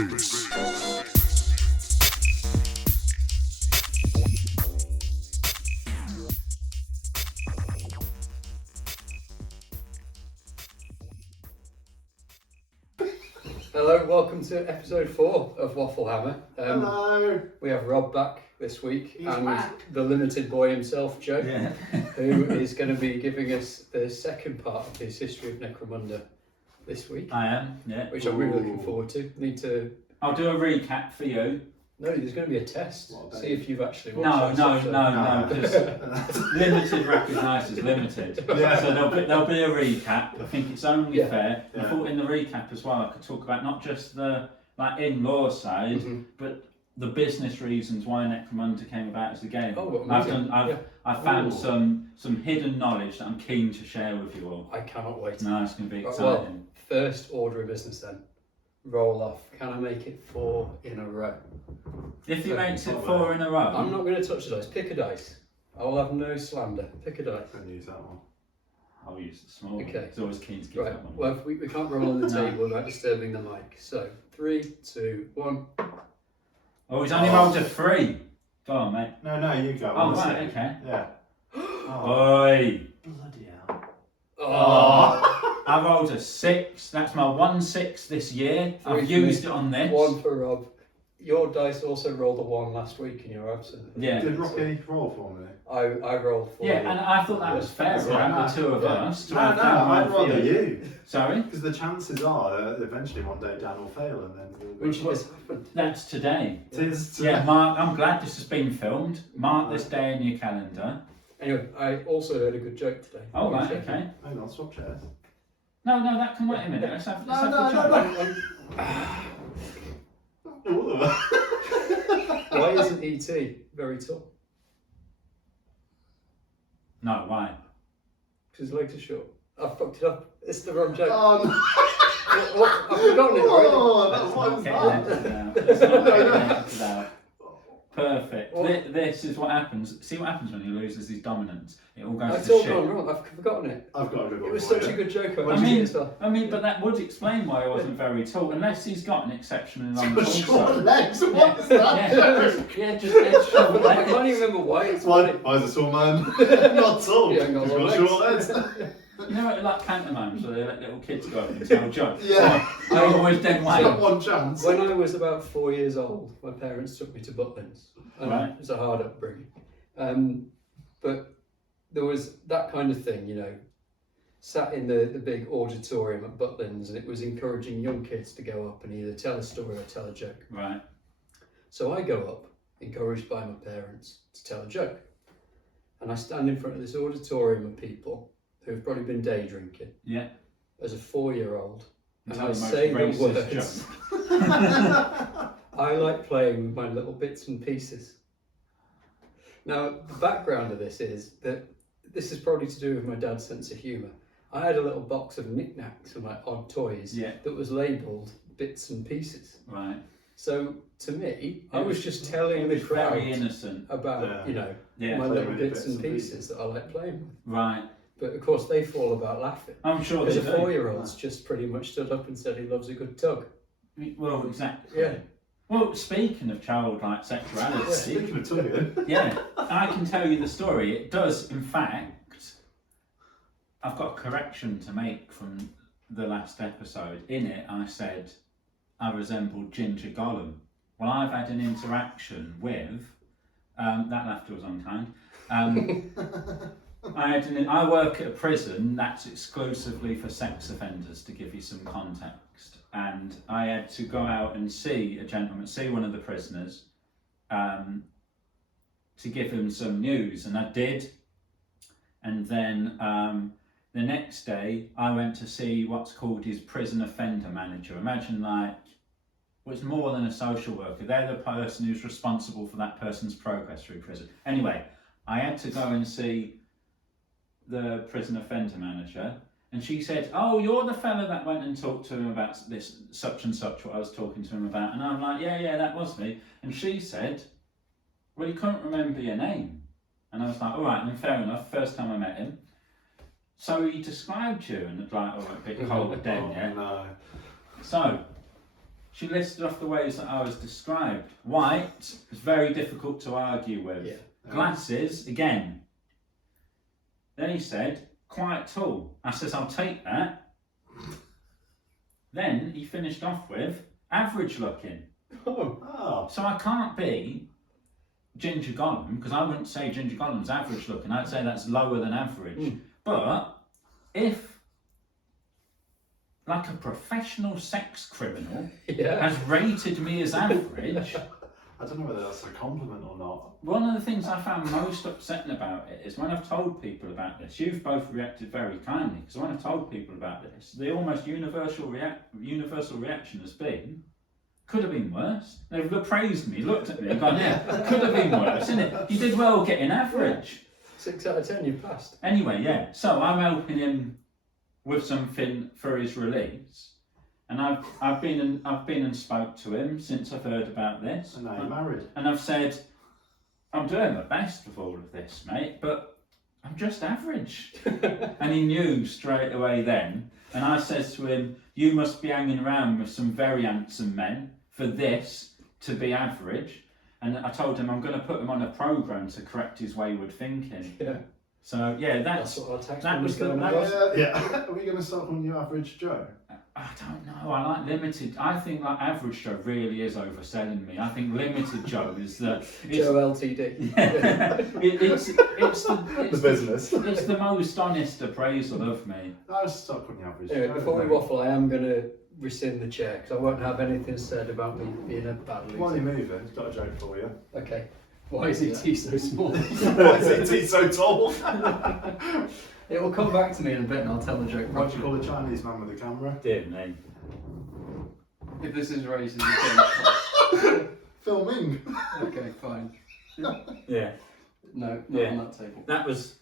bass. Hello, welcome to episode 4 of Waffle Hammer. Hello. We have Rob back this week. He's and back. The limited boy himself, Joe, Yeah. who is going to be giving us the second part of his History of Necromunda this week, I am, yeah. which I'm really looking forward to. I'll do a recap for you. No, there's going to be a test. Well, See if you've actually No, watched no, that stuff. no, because limited recognises limited. Yeah. So there'll be a recap. I think it's only Yeah. fair. Yeah. I thought in the recap as well I could talk about not just the in-law side, Mhm. but the business reasons why Necromunda came about as a game. Oh, amazing. I've found Ooh. some hidden knowledge that I'm keen to share with you all. I cannot wait. No, it's going to be Well, exciting. first order of business then. Roll off. Can I make it 4 in a row? If he so- makes it 4 in a row, I'm not going to touch the dice. Pick a dice. I will have no slander. Pick a dice. Can use that one. I'll use the small one. Okay. He's always keen to give Right, that one. well, if we can't roll on the No. table without disturbing the mic. So, 3, 2, 1. Oh, he's only rolled a 3. Go on, mate. No, you go. Oh, Honestly. right, okay. Yeah. Oh, Oi! bloody hell. Oh, I rolled a 6. That's my 1/6 this year. I've used it on this. 1 for Rob. Your dice also rolled a 1 last week in your absence. Yeah. Did Rocky roll for me? I rolled 4. Yeah, and I thought that was fair around the two of us. to No, have that I'd one rather for you. Sorry? Because the chances are that eventually one day Dan will fail and then you'll go. Which has happened. That's today. Tis Yeah, Mark, I'm glad this has been filmed. Mark this day in your calendar. Anyway, I also heard a good joke today. Oh, right, okay. Hang on, swap chairs. No, that can wait a minute. Let's have No, the no, chat. Ooh. Why isn't E.T. very tall? No, why? Because his legs are short. I've fucked it up. It's the wrong joke. Oh, What? I've forgotten it already. Oh, Let's that was not get bad. edited out. Let's not get edited out. Perfect. What? This is what happens. See what happens when he loses his dominance. It all goes It's to all shit. gone wrong. I've forgotten it. I've got a good one. It was for such you. a good joke. What I did mean, you- as well. I mean, but that would explain why I wasn't very tall, unless he's got an exceptionally long Got short torso. legs. Yeah, What is that? yeah, just dead short I legs. can't even remember why. It's Why funny. is a tall man not tall? You ain't got He's long got legs. short legs. You know, like pantomimes where they let little kids go up and tell jokes. Yeah. So I always dead He's got weight. one chance. When I was about 4 years old, my parents took me to Butlins. And Right. It was a hard upbringing. But there was that kind of thing, you know, sat in the big auditorium at Butlins, and it was encouraging young kids to go up and either tell a story or tell a joke. Right. So I go up, encouraged by my parents, to tell a joke. And I stand in front of this auditorium of people who've probably been day drinking Yeah. as a 4-year-old. And Tell I the most say the racist words. joke. I like playing with my little bits and pieces. Now, the background of this is that this is probably to do with my dad's sense of humour. I had a little box of knickknacks and like odd toys Yeah. that was labelled bits and pieces. Right. So to me, I It was just telling the crowd very innocent. about, Yeah. you know, Yeah. my Play little with bits and pieces that I like playing with. Right. But of course, they fall about laughing. I'm sure Because they a do. 4-year-old's just pretty much stood up and said he loves a good tug. Well, exactly. Yeah. Well, speaking of childlike sexuality, Speaking of tongue, yeah, I can tell you the story. It does, in fact. I've got a correction to make from the last episode. In it, I said I resembled Ginger Gollum. Well, I've had an interaction with. That laughter was unkind. I work at a prison that's exclusively for sex offenders, to give you some context. And I had to go out and see one of the prisoners, to give him some news, and I did. And then the next day, I went to see what's called his prison offender manager. Imagine well, it's more than a social worker. They're the person who's responsible for that person's progress through prison. Anyway, I had to go and see the prison offender manager, and she said, "Oh, you're the fella that went and talked to him about this such and such, what I was talking to him about." And I'm like, yeah, that was me. And she said, "Well, you couldn't remember your name." And I was like, all right, then fair enough, first time I met him. So he described you, and it's like, oh, a bit cold then, yeah? No. So, she listed off the ways that I was described. White is very difficult to argue with. Yeah. Glasses, again. Then he said, quite tall. I says, I'll take that. Then he finished off with average looking. Oh. So I can't be Ginger Gollum, because I wouldn't say Ginger Gollum's average looking. I'd say that's lower than average. But if, like a professional sex criminal has rated me as average, I don't know whether that's a compliment or not. one of the things I found most upsetting about it is when I've told people about this, you've both reacted very kindly, because when I've told people about this, the almost universal reaction has been, could have been worse. They've praised me, looked at me and gone, yeah, could have been worse, innit? You did well getting average. 6 out of 10, you passed. Anyway, yeah, so I'm helping him with something for his release. And I've been and spoke to him since I've heard about this. And now you're married. And I've said, I'm doing my best with all of this, mate, but I'm just average. And he knew straight away then. And I said to him, you must be hanging around with some very handsome men for this to be average. And I told him I'm going to put him on a programme to correct his wayward thinking. Yeah. So yeah, That's what our tax that man was was going the- on. Yeah. Are we going to start calling you Average Joe? I don't know. I like limited. I think like average Joe really is overselling me. I think limited Joe is the Joe LTD. it's The business. It's the most honest appraisal of me. I'll start calling you Average Anyway, Joe. before we waffle, I am going to rescind the chair because I won't have anything said about me being a bad loser. While you're moving, I've got a joke for you. Okay. Why is ET so small? Why is ET so tall? It will come back to me in a bit and I'll tell the joke. What do you call a Chinese man with a camera? Dear me. If this is racist again. Filming. Okay, fine. Yeah. No, not Yeah. on that table. That was.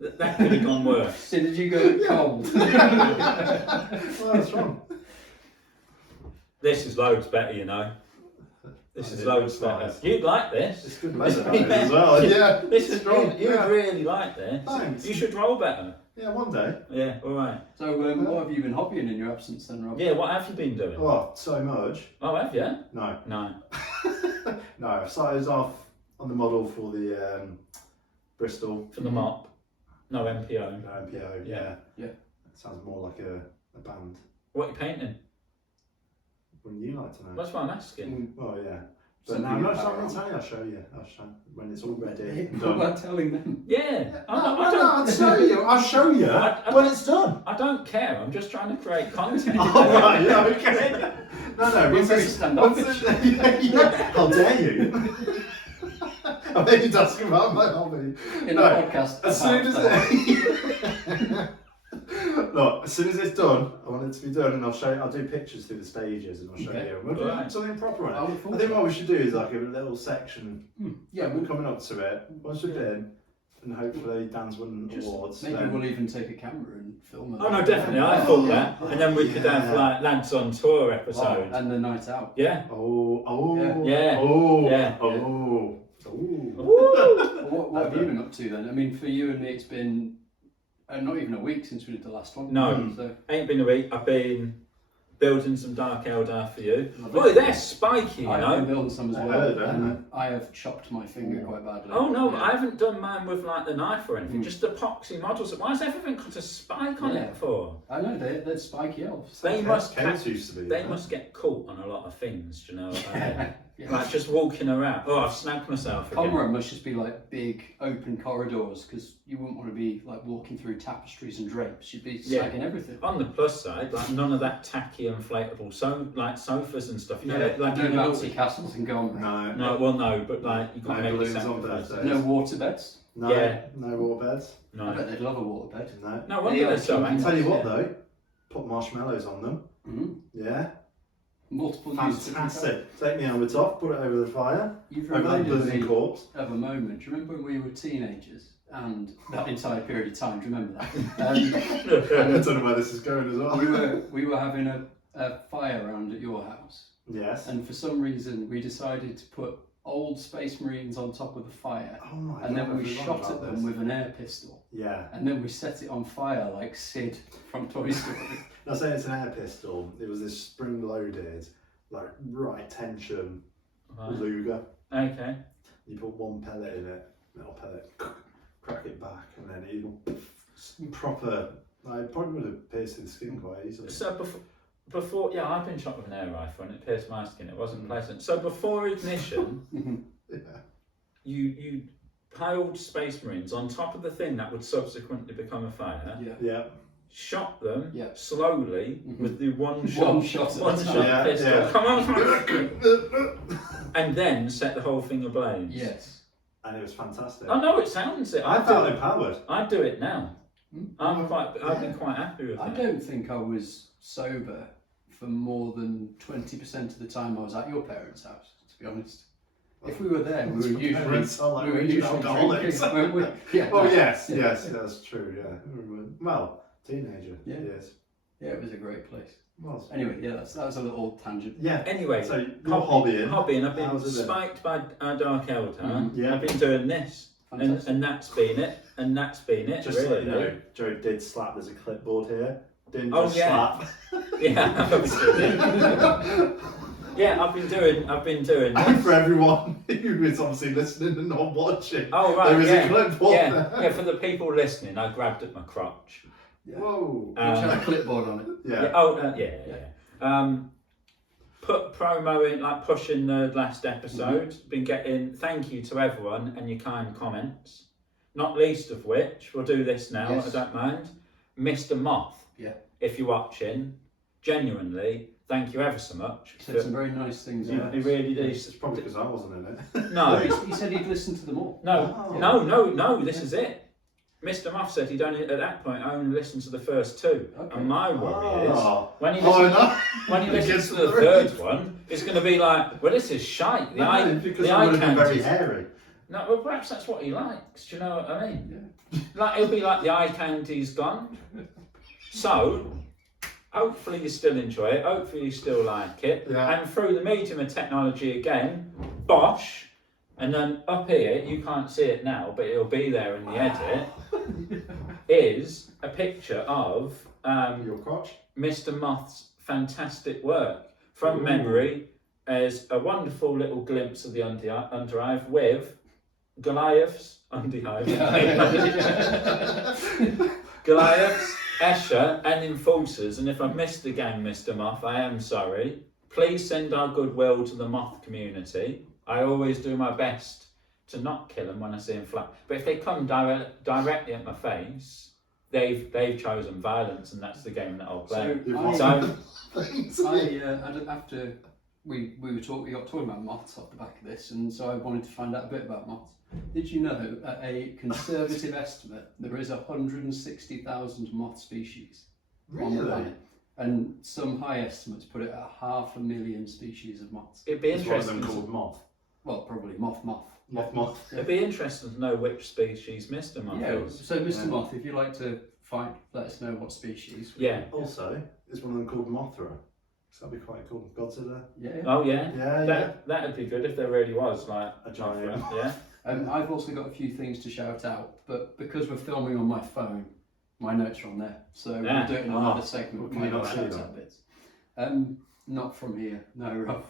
That could have gone worse. So did you go cold? Well, that's wrong. This is loads better, you know. This is loads better. You'd like this. It's good mate as well. Yeah. This is wrong. You'd Yeah. really like this. Thanks. You should roll better. Yeah, one day. Yeah. All right. So what have you been hobbying in your absence then, Rob? Yeah. What have you been doing? Oh, so much. Oh, have you? No. No. No, I've started off on the model for the Bristol. For the mop. No MPO. MPO, Yeah. yeah. Sounds more like a band. What are you painting? Wouldn't you like to know? That's what I'm asking. Well, yeah. So But no, you I'm not power going on. to tell you. I'll show you. I'll show when it's all ready. Hey, and what done. about telling them? Yeah. I'll show you. I'll show you when it's done. I don't care. I'm just trying to create content. Oh, right, yeah, okay. No, You're once very it's- standoffish. once it- yeah, how dare you? I think you're asking about my hobby. In No, a podcast. As soon as about it... Look, as soon as it's done, I want it to be done, and I'll show you. I'll do pictures through the stages, and I'll show Okay. you. And we'll do Right. something proper on it. I look I forward think to what we should do is like a little section. Yeah, We're coming up to it. Once we've been, and hopefully Dan's won awards. maybe then- we'll even take a camera and film it. Oh no, definitely. I thought that, and then we could have like lads on tour episode. And the night out. Yeah. Oh, Yeah. oh, Yeah. oh, oh. What have you been up to then? I mean, for you and me, it's been not even a week since we did the last one. No. So, Ain't been a week. I've been building some Dark Eldar for you. Lovely. Boy, they're spiky, you I've been know. building some as I well, heard, haven't and I have chopped my finger quite badly. Oh no, Yeah. I haven't done mine with like the knife or anything. Mm. Just epoxy models. Why has everything got a spike on Yeah. it for? I know they're spiky elves. They must. Chaos used to be. They there. must get caught on a lot of things. Do you know what I mean? Yeah. Like just walking around. Oh, I've snagged myself again. Comrade must just be like big open corridors because you wouldn't want to be like walking through tapestries and drapes. You'd be Yeah. snagging everything. On the plus side, like none of that tacky inflatable, like sofas and stuff. You know, like no in bouncy little- castles and gone. No. No, well, no, but like you got to No make balloons it on sacrifice. birthdays. No water beds. No. Yeah. No water beds. I No, bet they'd love a water bed. No. no wonder Yeah, they're so I'll angry. Tell you what though, put marshmallows on them. Mm-hmm. Yeah. Multiple uses. Fantastic. Take the helmet off, put it over the fire. You've Over that reminded buzzing me corpse. of a moment. Do you remember when we were teenagers and that entire period of time? Do you remember that? I don't know where this is going as well. we were having a fire around at your house, Yes. and for some reason we decided to put old Space Marines on top of the fire, Oh my and then God, we I forgot shot about at them this. with an air pistol, Yeah. and then we set it on fire like Sid from Toy Story. I say it's an air pistol. It was this spring-loaded, like right tension Right. Luger. Okay. You put one pellet in it, metal pellet, crack it back, and then it'll proper. Like, probably would have pierced the skin quite easily. So before, yeah, I've been shot with an air rifle and it pierced my skin. It wasn't pleasant. So before ignition, Yeah. you piled Space Marines on top of the thing that would subsequently become a fire. Yeah. Shot them Yeah. slowly with the one One shot shot at a time. pistol. Yeah. Come on, and then set the whole thing ablaze. Yes. And it was fantastic. I know it sounds it. I felt empowered. I'd do it now. I've Yeah. been quite happy with I it. don't think I was sober for more than 20% of the time I was at your parents' house, to be honest. If we were there, we were usually Parents are like we were raging usually alcoholics. drinking, weren't we? Yeah. Oh yes, Yeah. yes, that's true. Yeah. Well, teenager. Yeah. Yes. Yeah, it was a great place. Was. Anyway, yeah, that was a little tangent. Yeah. Anyway, So your hobbying. I've been How's it spiked by our Dark Elder. Yeah. I've been doing this, Fantastic. and that's been it, and that's been it. Just to let really. you know, Joe did slap. There's a clipboard here. Didn't Oh, just yeah. slap. Yeah, obviously. Yeah, I've been doing. And This. for everyone who is obviously listening and not watching, Oh right, there is yeah. a clipboard Yeah, there. yeah. For the people listening, I grabbed at my crotch. Yeah. Whoa. Which had a clipboard on it. Yeah. Yeah. Oh, yeah. Put promo in, like pushing the last episode. Been getting thank you to everyone and your kind comments. Not least of which, we'll do this now. Yes. I don't mind. Mr. Moth. Yeah. If you're watching, genuinely, thank you ever so much. He said some very nice things. You, about you us. really do. It's probably because I wasn't in it. No, He said he'd listen to them all. no, Oh. no. This is it. Mr. Moth said he'd only at that point only listened to the first two, Okay. and my worry is Oh. when he Oh, listens, no. when he listens Against to the the third ring. one, it's going to be like, well, this is shite. No, because the it eye would have been count very is- hairy. No, well, perhaps that's what he likes. Do you know what I mean? Yeah. Like it'll be like the eye candy's gone. So, hopefully you still enjoy it. Hopefully you still like it. Yeah. And through the medium of technology again, Bosch, and then up here you can't see it now, but it'll be there in the edit. Is a picture of Your crotch? Mr. Moth's fantastic work from Ooh. memory. As a wonderful little glimpse of the underhive with Goliath's underhive. Goliath's, Escher, and Enforcers. And if I've missed the game, Mr. Moth, I am sorry. Please send our goodwill to the Moth community. I always do my best to not kill them when I see them fly. But if they come directly at my face, they've chosen violence, and that's the game that I'll play. After we got talking about moths off the back of this, and so I wanted to find out a bit about moths. Did you know, at a conservative estimate, there is 160,000 moth species on the Really? planet, and some high estimates put it at 500,000 species of moths. It'd be There's one of them interesting. called moth. Well, probably moth. Moth. It'd be interesting to know which species Mr. Moth Yeah. is. So, Mr. Yeah. Moth, if you'd like to let us know what species. Yeah. Also, there's one of them called Mothra. So that'd be quite cool. Godzilla. Yeah. Oh yeah. Yeah, That'd be good if there really was like A giant. Yeah. I've also got a few things to shout out, but because we're filming on my phone, my notes are on there. So Yeah. we'll do it in another segment. Can we not see shout them? out bits. Not from here, no, Rob.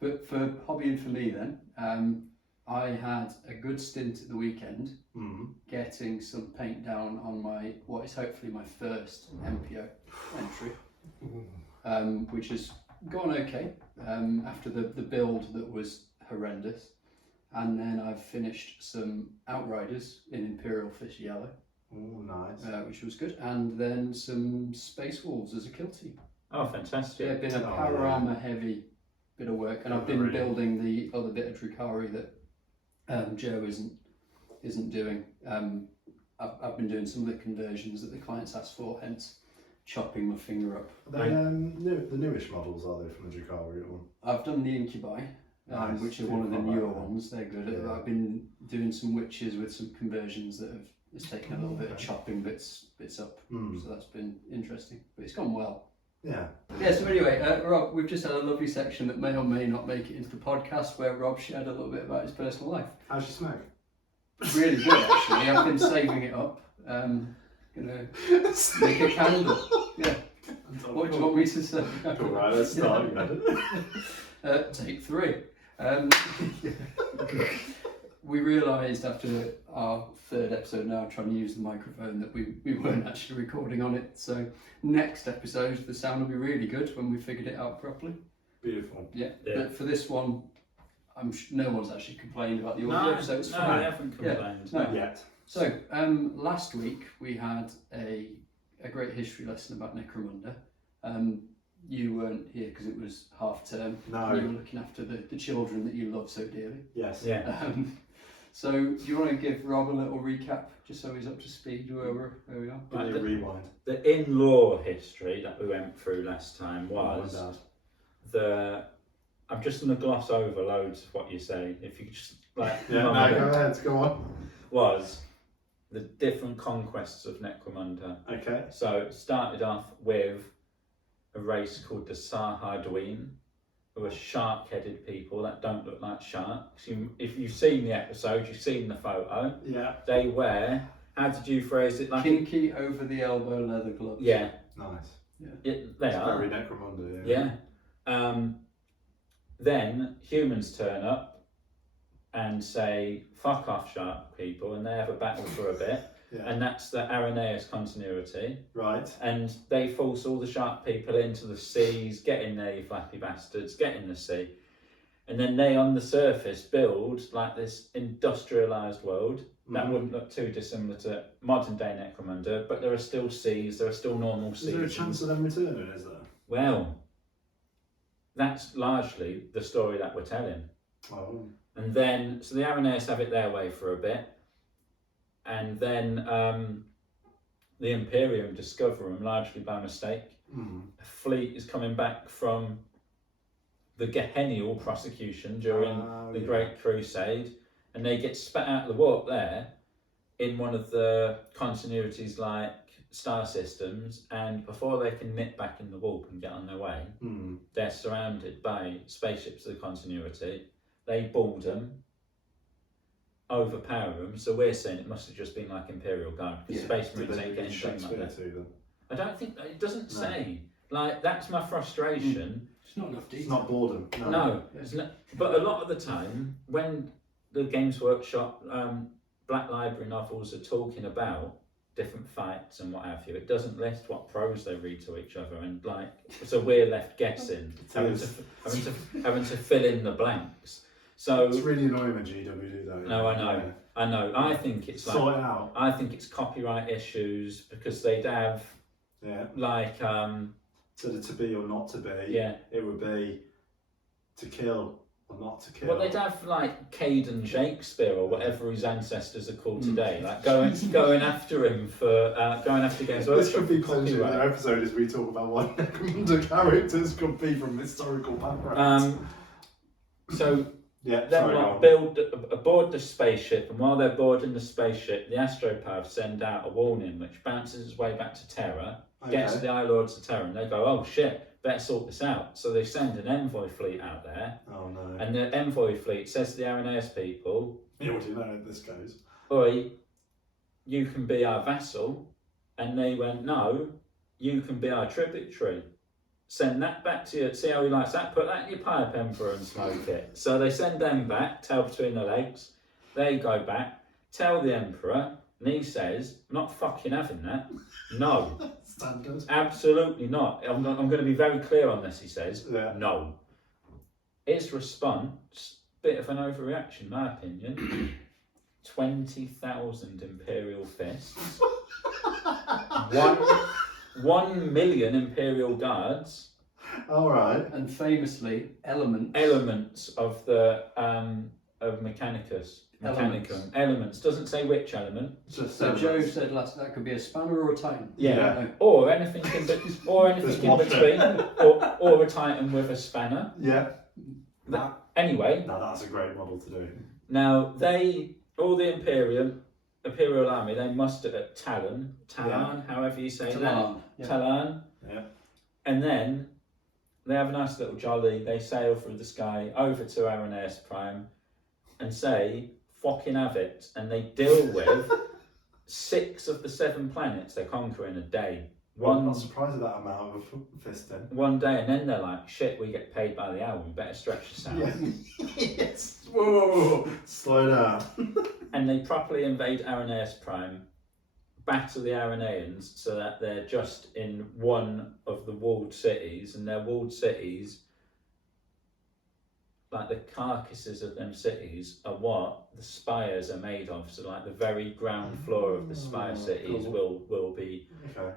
But for hobbying for me then, I had a good stint at the weekend getting some paint down on what is hopefully my first MPO entry, which has gone okay after the build that was horrendous. And then I've finished some Outriders in Imperial Fish Yellow, Oh, nice. which was good, and then some Space Wolves as a kill team. Oh, fantastic. Yeah, been a Oh, power yeah. armor heavy bit of work, and Yeah, I've been really. building the other bit of Drukari that Joe isn't doing. I've been doing some of the conversions that the clients asked for, hence chopping my finger up. Are they the newish models, are they, from the Drukari one? I've done the Incubi, Nice. which are one of the Quite newer like that. ones. They're good. Yeah. I've been doing some witches with some conversions that it's taken a little bit of Okay. chopping bits up. Mm. So that's been interesting, but it's gone well. Yeah. Yeah, so anyway, Rob, we've just had a lovely section that may or may not make it into the podcast where Rob shared a little bit about his personal life. How's your smoke? Really good, actually. I've been saving it up. Gonna make a candle. Yeah. What do you want me to say? Cool, right, let's start again. Take 3. We realised after our 3rd episode now trying to use the microphone that we weren't actually recording on it. So next episode the sound will be really good when we figured it out properly. Beautiful. Yeah. But for this one, no one's actually complained about the audio, so it's no, fine. I haven't complained. No. Not yet. So last week we had a great history lesson about Necromunda. You weren't here because it was half term. No. You were looking after the children that you love so dearly. Yes. Yeah. So do you want to give Rob a little recap, just so he's up to speed where we are? Give me a rewind. The in-law history that we went through last time was I'm just going to gloss over loads of what you say. If you could just Yeah, no, go ahead, go on. Was the different conquests of Necromunda. Okay. So it started off with a race called the Sahardween, who are shark-headed people that don't look like sharks. If you've seen the episode, you've seen the photo. Yeah. They wear, how did you phrase it? Like kinky over the elbow leather gloves. Yeah. Nice. They It's are. very Necromunda, Yeah. Then humans turn up and say, fuck off shark people, and they have a battle for a bit. Yeah. And that's the Irenaeus continuity. Right. And they force all the shark people into the seas, get in there, you flappy bastards, get in the sea. And then they, on the surface, build like this industrialised world that wouldn't look too dissimilar to modern day Necromunda, but there are still seas, there are still normal seas. Is there a chance of them returning, is there? Well, that's largely the story that we're telling. Oh. And then, so the Irenaeus have it their way for a bit. And then the Imperium discover them largely by mistake. A fleet is coming back from the Gehennial prosecution during the Great Crusade, and they get spat out of the warp there in one of the continuities like star systems, and before they can nip back in the warp and get on their way, they're surrounded by spaceships of the continuity. They board them, overpower them, so we're saying it must have just been like Imperial Guard, because Space Marines ain't getting done like that. I don't think, it doesn't say. Like, that's my frustration. It's not enough detail. It's not boredom. No, it's not, but a lot of the time, when the Games Workshop Black Library novels are talking about different fights and what have you, it doesn't list what prose they read to each other, and like, so we're left guessing, having to fill in the blanks. So it's really annoying when GW do that. No, I know. I think it's like, sort it out. I think it's copyright issues, because they'd have like So to be or not to be. Yeah. It would be to kill or not to kill. Well, they'd have like Caden Shakespeare or whatever his ancestors are called today, like going after him for going after Games Workshop. This could be potentially another episode as we talk about what Necromunda characters could be from historical backgrounds. So yeah, then aboard the spaceship, and while they're boarding the spaceship, the astropaths send out a warning which bounces its way back to Terra, gets to the Eye Lords of Terra, and they go, oh shit, better sort this out. So they send an envoy fleet out there. Oh no. And the envoy fleet says to the Irenaeus people, you already know how this goes. oi, you can be our vassal. And they went, no, you can be our tributary. Send that back to you, see how he likes that, put that in your pipe, Emperor, and smoke it. So they send them back, tail between their legs. They go back, tell the Emperor, and he says, I'm not fucking having that. No. Standard. Absolutely not. I'm going to be very clear on this, he says. Yeah. No. His response, bit of an overreaction, in my opinion. 20,000 Imperial fists. 1 million Imperial guards. All right. And famously, elements of the of Mechanicum. Elements. Doesn't say which element. So Joe said last that could be a spanner or a titan. Yeah. Or anything in between, or a titan with a spanner. Yeah. Anyway. No, that's a great model to do. Now all the Imperial army, they mustered at Talon, however you say that. Talon. Yeah. And then they have a nice little jolly. They sail through the sky over to Irenaeus Prime and say, fucking have it. And they deal with 6 of the 7 planets they conquer in a day. I'm not surprised at that amount of fisting. One day, and then they're like, shit, we get paid by the hour, we better stretch this out. Yeah. Yes. Whoa. Slow down. And they properly invade Arenaeus Prime, battle the Arenaeans so that they're just in one of the walled cities, and their walled cities, like the carcasses of them cities, are what the spires are made of. So like the very ground floor of the spire cities will be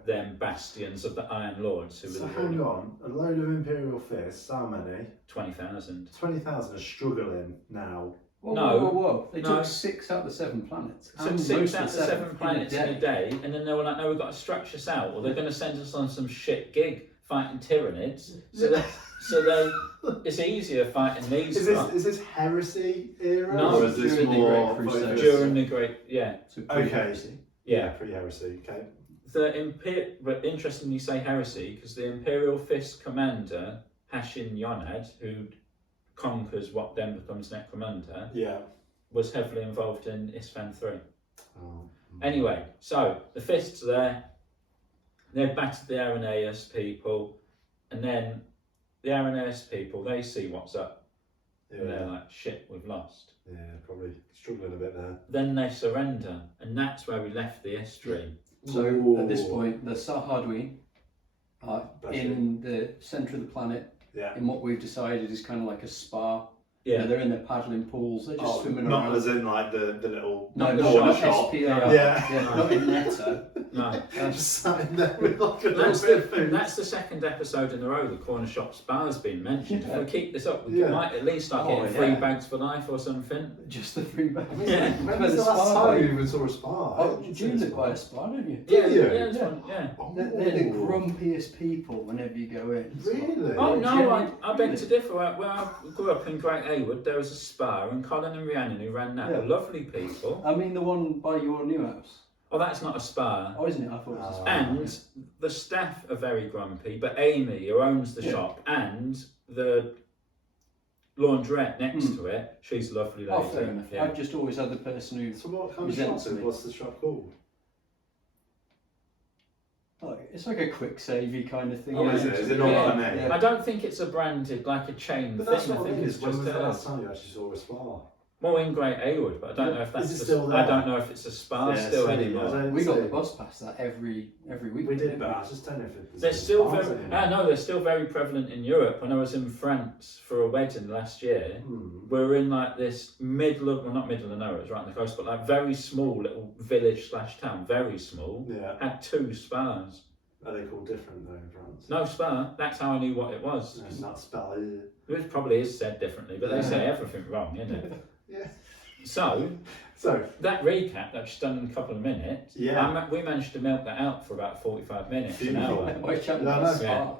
them bastions of the Iron Lords. Who So hang on, a load of Imperial fists, how many? 20,000. 20,000 are struggling now. Whoa. They No. took 6 out of the 7 planets. So And 6 most out of the 7 planets in a day, and then they were like, no, we've got to stretch this out, or they're going to send us on some shit gig fighting Tyranids. It's easier fighting these. Is this heresy era? No, or is this during the more Great Crusade. During the Great, So Okay. pre-heresy. yeah. Pre-heresy, okay. But interesting you say heresy, because the Imperial Fist commander, Hashin Yonad, who conquers what then becomes Necromunda, Yeah. was heavily involved in Isfan 3. Oh. Anyway, so the Fists are there, they've battered the Arenaeus people, and then the Arenaeus people, they see what's up, and they're like, shit, we've lost. Yeah, probably struggling a bit there. Then they surrender, and that's where we left the history. So Ooh. at this point, the Sahadwi are in the centre of the planet, Yeah. in what we've decided is kind of like a spa. Yeah. They're in their paddling pools, they're just swimming not around. as in like the little No, the not shop. SPR. Yeah. Not in Netta. No. Just sat in there with like a That's little bit of the, food. that's the second episode in a row the corner shop spar's been mentioned. Yeah. If we keep this up, we Yeah. might at least start Oh, getting free yeah. bags for life or something. Just the free bag. Yeah. When was the last time you even saw a spa? Oh, you live by a spa, don't you? Yeah, you? yeah, this one, yeah. They're the grumpiest people whenever you go in. Really? Oh no, I beg Really? to differ. Where I grew up in Great Haywood, there was a spa, and Colin and Rhiannon, who ran that, Yeah. were lovely people. I mean the one by your new house. Oh, that's not a spa. Oh, isn't it? I thought it was a spa. And the staff are very grumpy, but Amy, who owns the Yeah. shop, and the laundrette next to it, she's a lovely lady. Oh, fair enough. Yeah. I've just always had the person who. So what kind of Resents shop? me. What's the shop called? Like, it's like a quick savey kind of thing. Oh, is it? Is it not Yeah. like a name? I don't think it's a branded like a chain But thing. that's what I I think mean. it's Is when just was the a, last time you actually saw a spa? well, in Great Haywood, but I don't know if that's Is it a- still I there? don't know if it's a spa Yeah, still same, anymore. I don't We got see. the bus pass that every week. We did, but I was just telling you if it was They're still spas very. anymore. I know they're still very prevalent in Europe. When I was in France for a wedding last year, we were in like this middle of, well, not middle of nowhere, it was right on the coast, but like very small little village / town, very small. Yeah. Had 2 spas. Are they called different though in France? No spa. That's how I knew what it was. No, it's not spa, is it? It probably is said differently, but they say everything wrong, isn't it? Yeah. So So, that recap that I've just done in a couple of minutes. Yeah. We managed to milk that out for about 45 minutes, an hour. Why chat No, about no. a spa?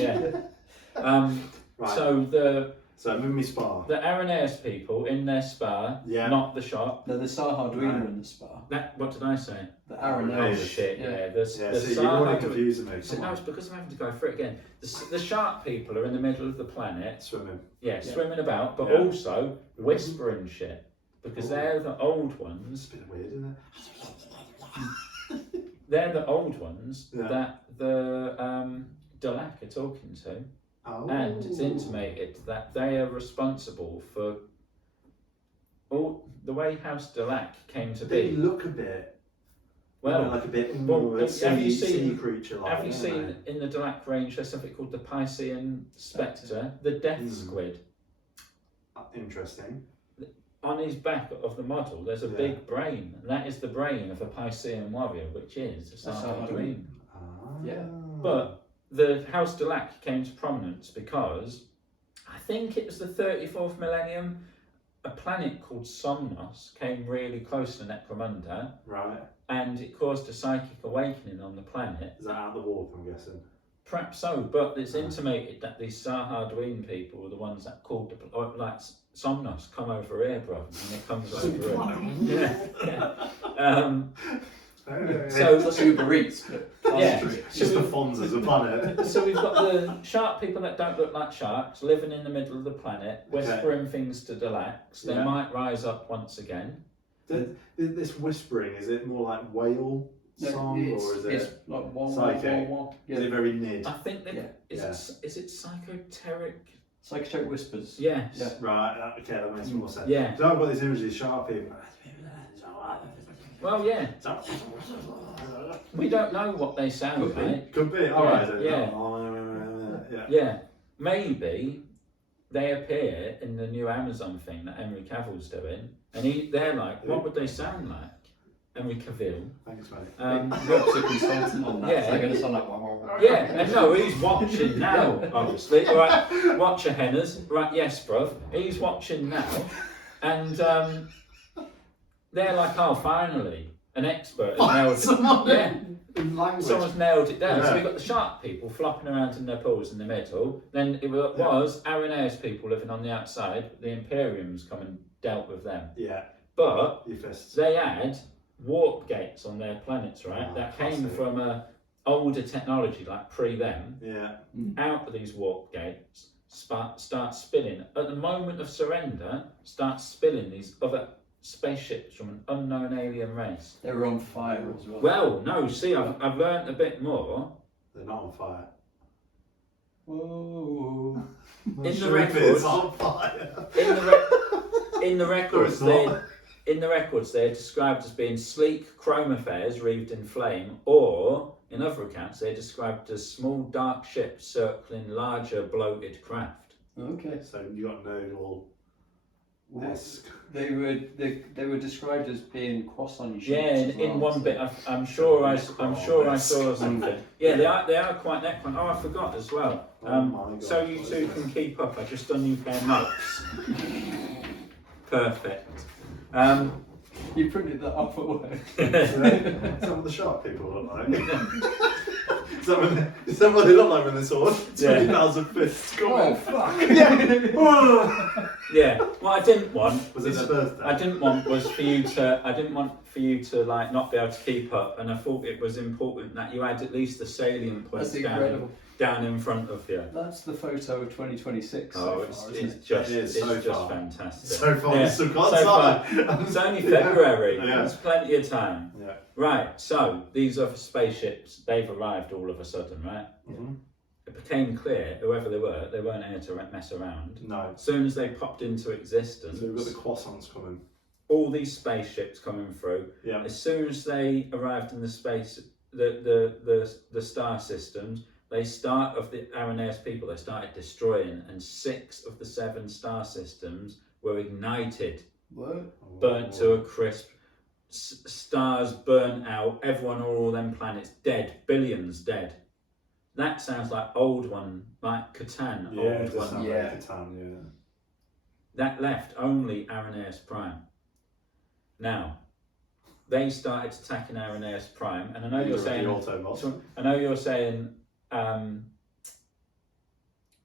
Yeah. right. So So Mimi Spa. the Arenaeus people in their spa, Yeah. not the shop. No, the Sahadwina in the spa. That, what did I say? The Oh Arenaeus. shit! Yeah, the Yeah, the see, you're already Sahadwi- confusing me. So Come no, on. it's because I'm having to go through it again. The shark people are in the middle of the planet, Swimming. swimming about, but Yeah. also whispering shit because they're the old It's ones. a bit weird, isn't it? They're the old ones Yeah. that the Delac are talking to. Oh. And it's intimated that they are responsible for all the way House Delac came to They be. look a bit. Well, like a bit. well, have you sea seen- creature like? have you seen in the Delac range there's something called the Piscean Spectre, the Death Squid? Interesting. On his back of the model, there's a Yeah. big brain, and that is the brain of a Piscean warrior, which is a Sahadwin. Ah. Yeah. But the House Delac came to prominence because I think it was the 34th millennium. A planet called Somnos came really close to Necromunda, Right. and it caused a psychic awakening on the planet. Is that out of the warp? I'm guessing. Perhaps so, but it's intimated that these Sahadwin people were the ones that called the like Somnos, come over here, bro, and it comes over here. So It's like Uber Eats, but Yeah. It's just the Fonzas, a planet. So we've got the shark people that don't look like sharks living in the middle of the planet, whispering things to Delax. They Yeah. might rise up once again. This whispering, is it more like whale song, or is it's it? like one, psychic? one. Is it very nid? I think that Yeah. is it psychoteric? Psychoteric whispers. Yes. Yeah. Right. Okay, that makes more sense. Yeah. So I've got this image of Sharpie. Well, yeah. We don't know what they sound like. Could be. All right. Yeah. Yeah. Yeah. Maybe they appear in the new Amazon thing that Henry Cavill's doing, and they're like, what would they sound like? Henry Cavill. Thanks, mate. Rob's a consultant on that. Yeah. So they're going to sound like. Yeah, and no, he's watching now, obviously. Right, watch your henners. Right, yes, bruv. He's watching now. And they're like, oh, finally, an expert has nailed it. Yeah. In language. Someone's nailed it down. Yeah. So we've got the shark people flopping around in their pools in the middle. Then it was Arenaeus people living on the outside. The Imperium's come and dealt with them. Yeah. But Your fists. they had warp gates on their planets, right? Oh, that came classic. from a older technology, like pre-them. Yeah. Out of these warp gates, start spilling. At the moment of surrender, start spilling these other spaceships from an unknown alien race. They were on fire as well. Well, no, see, I've learned a bit more. They're not on fire. Whoa. In the Sure records, it's on fire. in the records, No, it's they are described as being sleek chrome affairs wreathed in flame, or in other accounts, they're described as small dark ships circling larger bloated craft. Okay. So you got no esque. They were described as being croissant shapes. Yeah, as well, in one so- bit, I'm sure I saw something. Yeah, they are quite neckline. Oh, I forgot as well. Oh my God. So you two can keep up. I just done you pair notes. Perfect. You printed that off at work. Is that what the shark people look like? Is that what they look like when they saw 20,000 fists? Oh fuck! Yeah. What I didn't want Was it their birthday? I didn't want for you to like not be able to keep up, and I thought it was important that you had at least the salient points That's incredible. down in front of you. That's the photo of 2026. Oh, so far, it's isn't it? just It is so far. fantastic. So far, Yeah, we still got so far. time. It's only February. Yeah. There's plenty of time. Yeah. Right. So these other spaceships, they've arrived all of a sudden, right? Mm-hmm. It became clear, whoever they weren't here to mess around. No. As soon as they popped into existence, So we've got the croissants coming. all these spaceships coming through. Yeah. As soon as they arrived in the star systems, they Arenaeus people, they started destroying, and 6 of the 7 star systems were ignited, What? burnt to a crisp. Stars burnt out. Everyone on all them planets dead. Billions dead. That sounds like old one, like Catan. Yeah, Old it does one. sound Yeah. like Catan, yeah. That left only Arenaeus Prime. Now, they started attacking Arenaeus Prime, and I know you're saying, The Autobots. I know you're saying,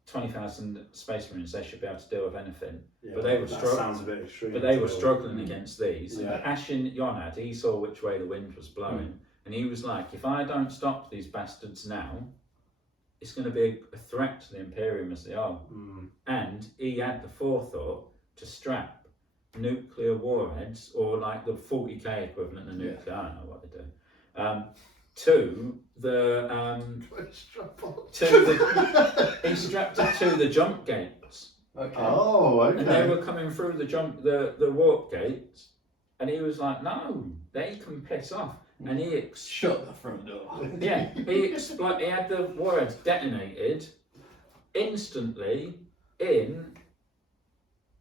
20,000 Space Marines, they should be able to deal with anything. Yeah, but they were that struggling. sounds a bit extreme. But they were still. struggling against these. Yeah. Ashin Yonad, he saw which way the wind was blowing, and he was like, if I don't stop these bastards now, it's going to be a threat to the Imperium as they are. Mm. And he had the forethought to strap nuclear warheads, or like the 40k equivalent of nuclear, I don't know what they do, to the he strapped it to the jump gates. Okay. Oh, okay. And they were coming through the warp gates, and he was like, no, they can piss off. And he Shut the front door. yeah, he had the warheads detonated instantly in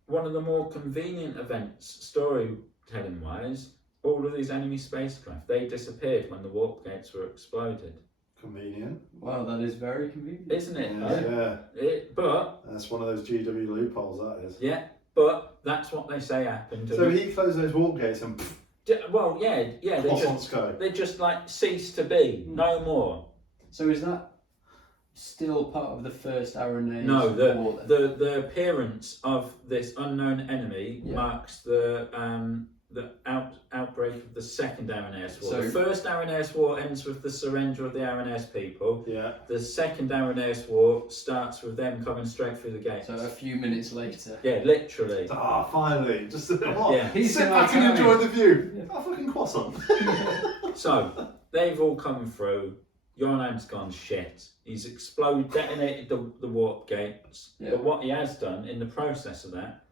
one of the more convenient events, storytelling wise. All of these enemy spacecraft, they disappeared when the warp gates were exploded. Convenient. Wow, that is very convenient. Isn't it? Yeah. But That's one of those GW loopholes, that is. yeah, but that's what they say happened. So he closed those warp gates and Well, yeah, they just like cease to be, no more. So is that still part of the first Arenaeus No, war then? the appearance of this unknown enemy marks the outbreak of the second Arenaeus War. So- The first Arenaeus War ends with the surrender of the Arenaeus people. yeah. The second Arenaeus War starts with them coming straight through the gates. So a few minutes later. Yeah, literally. Finally, just what? Yeah. He's Sit in back our and enjoy time. the view. Yeah. Oh, fucking croissant. So they've all come through. Your gone shit. He's detonated the warp gates. Yeah. But what he has done in the process of that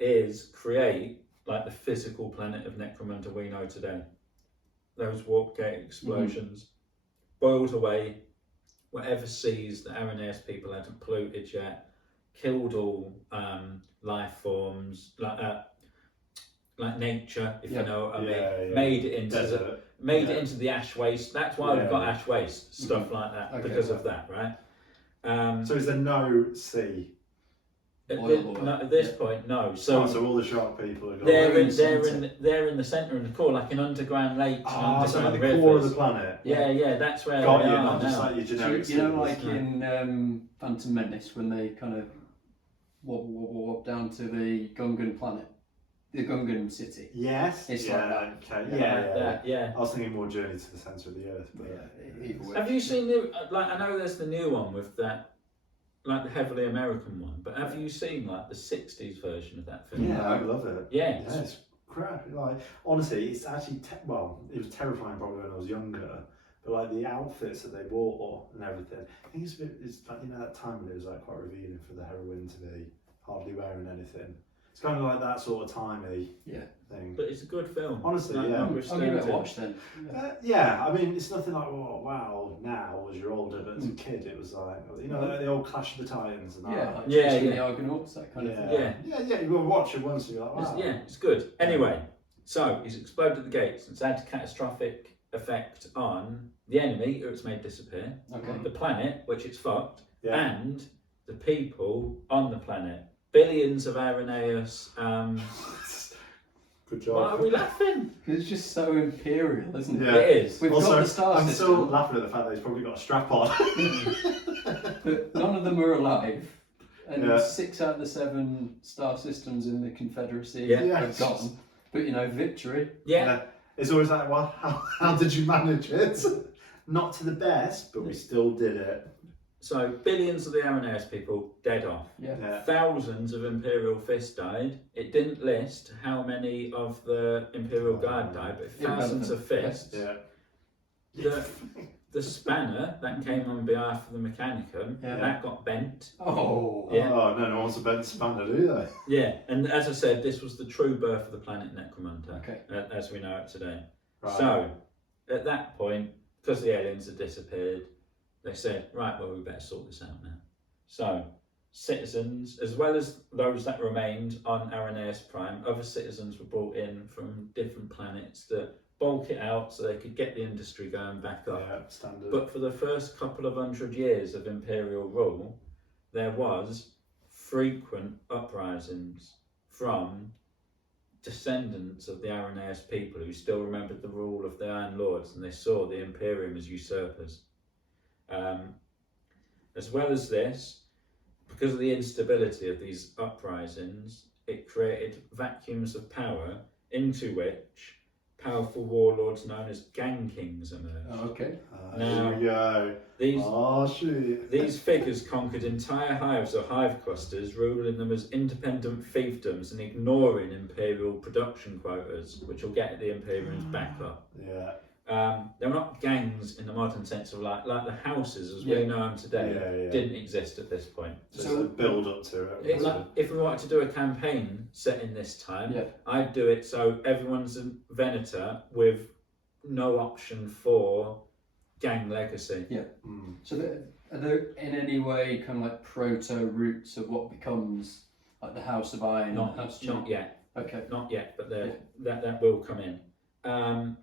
is create like the physical planet of Necromunda we know today. Those warp gate explosions boiled away whatever seas the Aranais people hadn't polluted yet, killed all life forms like nature, if you know what I mean. Yeah. Made it into Desert. it into the ash waste. That's why we've got ash waste stuff like that because of that, right? So is there no sea? At this point, no. So all the shark people are gone. they're in the centre of the core, like an underground lake, so underground at the rivers. core of the planet. Yeah, that's where Got they you, are not just now. like your generic You know, seas. like in Phantom Menace, when they kind of wobble down to the Gungan planet, the Gungan city. Yes. It's like that. Okay. Yeah. I was thinking more Journey to the Centre of the Earth, but Either way. Have you seen I know there's the new one with that, like the heavily American one, but have you seen like the 60s version of that film? yeah, I love it. Yeah. Yeah, it's crap. Like honestly, it's actually it was terrifying probably when I was younger. But like the outfits that they wore and everything, I think it's like that time when it was like quite revealing for the heroine to be hardly wearing anything. It's kind of like that sort of timey thing. But it's a good film. Honestly, Like, yeah. I'll give it a watch then. I mean, it's nothing like, oh, wow, now as you're older, but as a kid it was like, like the old Clash of the Titans and that. Yeah, like Yeah, Chasing yeah. the Argonauts, that kind of thing. Yeah, you go watch it once and you're like, wow. It's good. Anyway, so he's exploded the gates and it's had a catastrophic effect on the enemy, who it's made disappear, Okay. the planet, which it's fucked, Yeah. and the people on the planet. Billions of Aranais. Good job. Why are we laughing? Because it's just so imperial, isn't it? Yeah. It is. We've Also, got the star I'm system, still laughing at the fact that he's probably got a strap on. but none of them are alive. And Yeah. 6 out of the 7 star systems in the Confederacy Yeah. are gone. But victory. Yeah. It's always like, well, how did you manage it? Not to the best, but we still did it. So billions of the Aranais people dead off. Yeah. Thousands of Imperial Fist died. It didn't list how many of the Imperial Guard died, but thousands of Fists. Yeah. The spanner that came on behalf of the Mechanicum, that got bent. Oh. Yeah. Oh, no one's a bent spanner, do they? Yeah, and as I said, this was the true birth of the planet Necromunda, Okay. as we know it today. Right. So, at that point, because the aliens had disappeared, they said, right, well, we better sort this out now. So, citizens, as well as those that remained on Aranais Prime, other citizens were brought in from different planets to bulk it out so they could get the industry going back up. Yeah, standard. But for the first couple of 100 years of imperial rule, there was frequent uprisings from descendants of the Aranais people who still remembered the rule of the Iron Lords, and they saw the Imperium as usurpers. As well as this, because of the instability of these uprisings, it created vacuums of power into which powerful warlords known as gang kings emerged. Oh, okay. Here we go. These figures conquered entire hives or hive clusters, ruling them as independent fiefdoms and ignoring imperial production quotas, which will get the Imperium's back up. Yeah. They were not gangs in the modern sense of like the houses as we know them today didn't exist at this point. So it's a build up to it. If we wanted to do a campaign set in this time, I'd do it so everyone's a Venator with no option for gang legacy. Yeah. So are there in any way kind of like proto roots of what becomes like the House of Iron? Not yet. Okay. Not yet, but that will come in.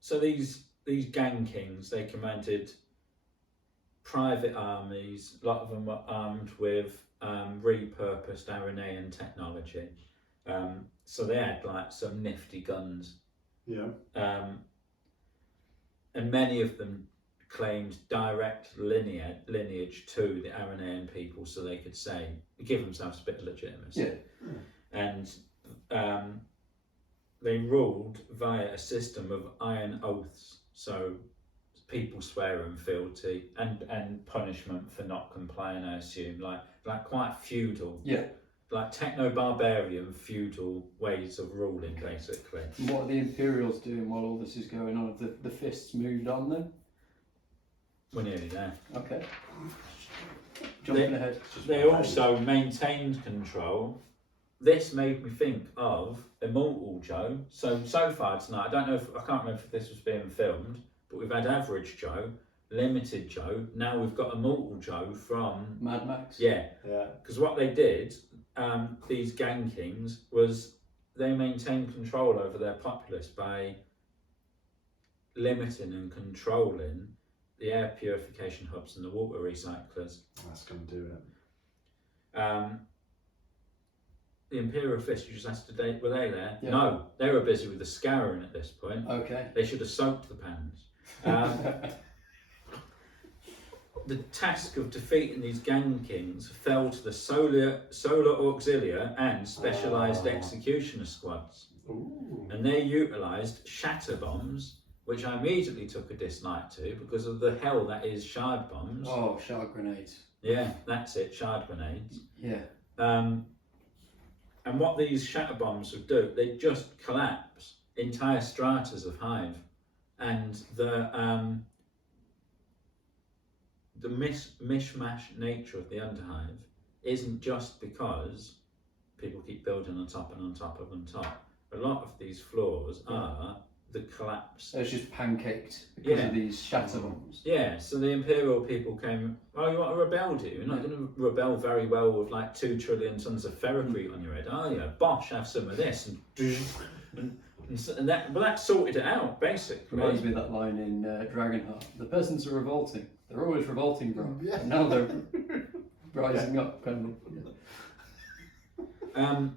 So these gang kings, they commanded private armies. A lot of them were armed with repurposed Araneian technology. So they had like some nifty guns. Yeah. And many of them claimed direct lineage to the Araneian people, so they could give themselves a bit of legitimacy. And they ruled via a system of iron oaths, so people swearing fealty and punishment for not complying, I assume, like quite feudal. like techno-barbarian feudal ways of ruling, basically. And what are the Imperials doing while all this is going on? Have the fists moved on then? We're nearly there. Okay. Jumping ahead. They also maintained control. This made me think of Immortal Joe. So far tonight, I can't remember if this was being filmed, but we've had Average Joe, Limited Joe. Now we've got Immortal Joe from Mad Max. Yeah. Because what they did, these gang kings, was they maintained control over their populace by limiting and controlling the air purification hubs and the water recyclers. That's going to do it. The Imperial Fist, you just asked today, were they there? Yeah. No, they were busy with the scouring at this point. Okay. They should have soaked the pans. The task of defeating these gang kings fell to the Solar Auxilia and specialised executioner squads. Ooh. And they utilised shatter bombs, which I immediately took a dislike to because of the hell that is shard bombs. Oh, shard grenades. Yeah, that's it, shard grenades. Yeah. And what these shatter bombs would do, they just collapse entire stratas of hive, and the mishmash nature of the underhive isn't just because people keep building on top and on top and on top. A lot of these floors are the collapse. So it's just pancaked because Yeah. of these shatter bombs. Yeah, so the Imperial people came, oh, you want to rebel, do you? You're not going to rebel very well with like 2 trillion tons of ferrocrete on your head, are you? Bosh, have some of this. And that sorted it out, basically. Reminds me of that line in Dragonheart. The peasants are revolting. They're always revolting, bro. Yeah. And now they're rising up, kind of. Yeah.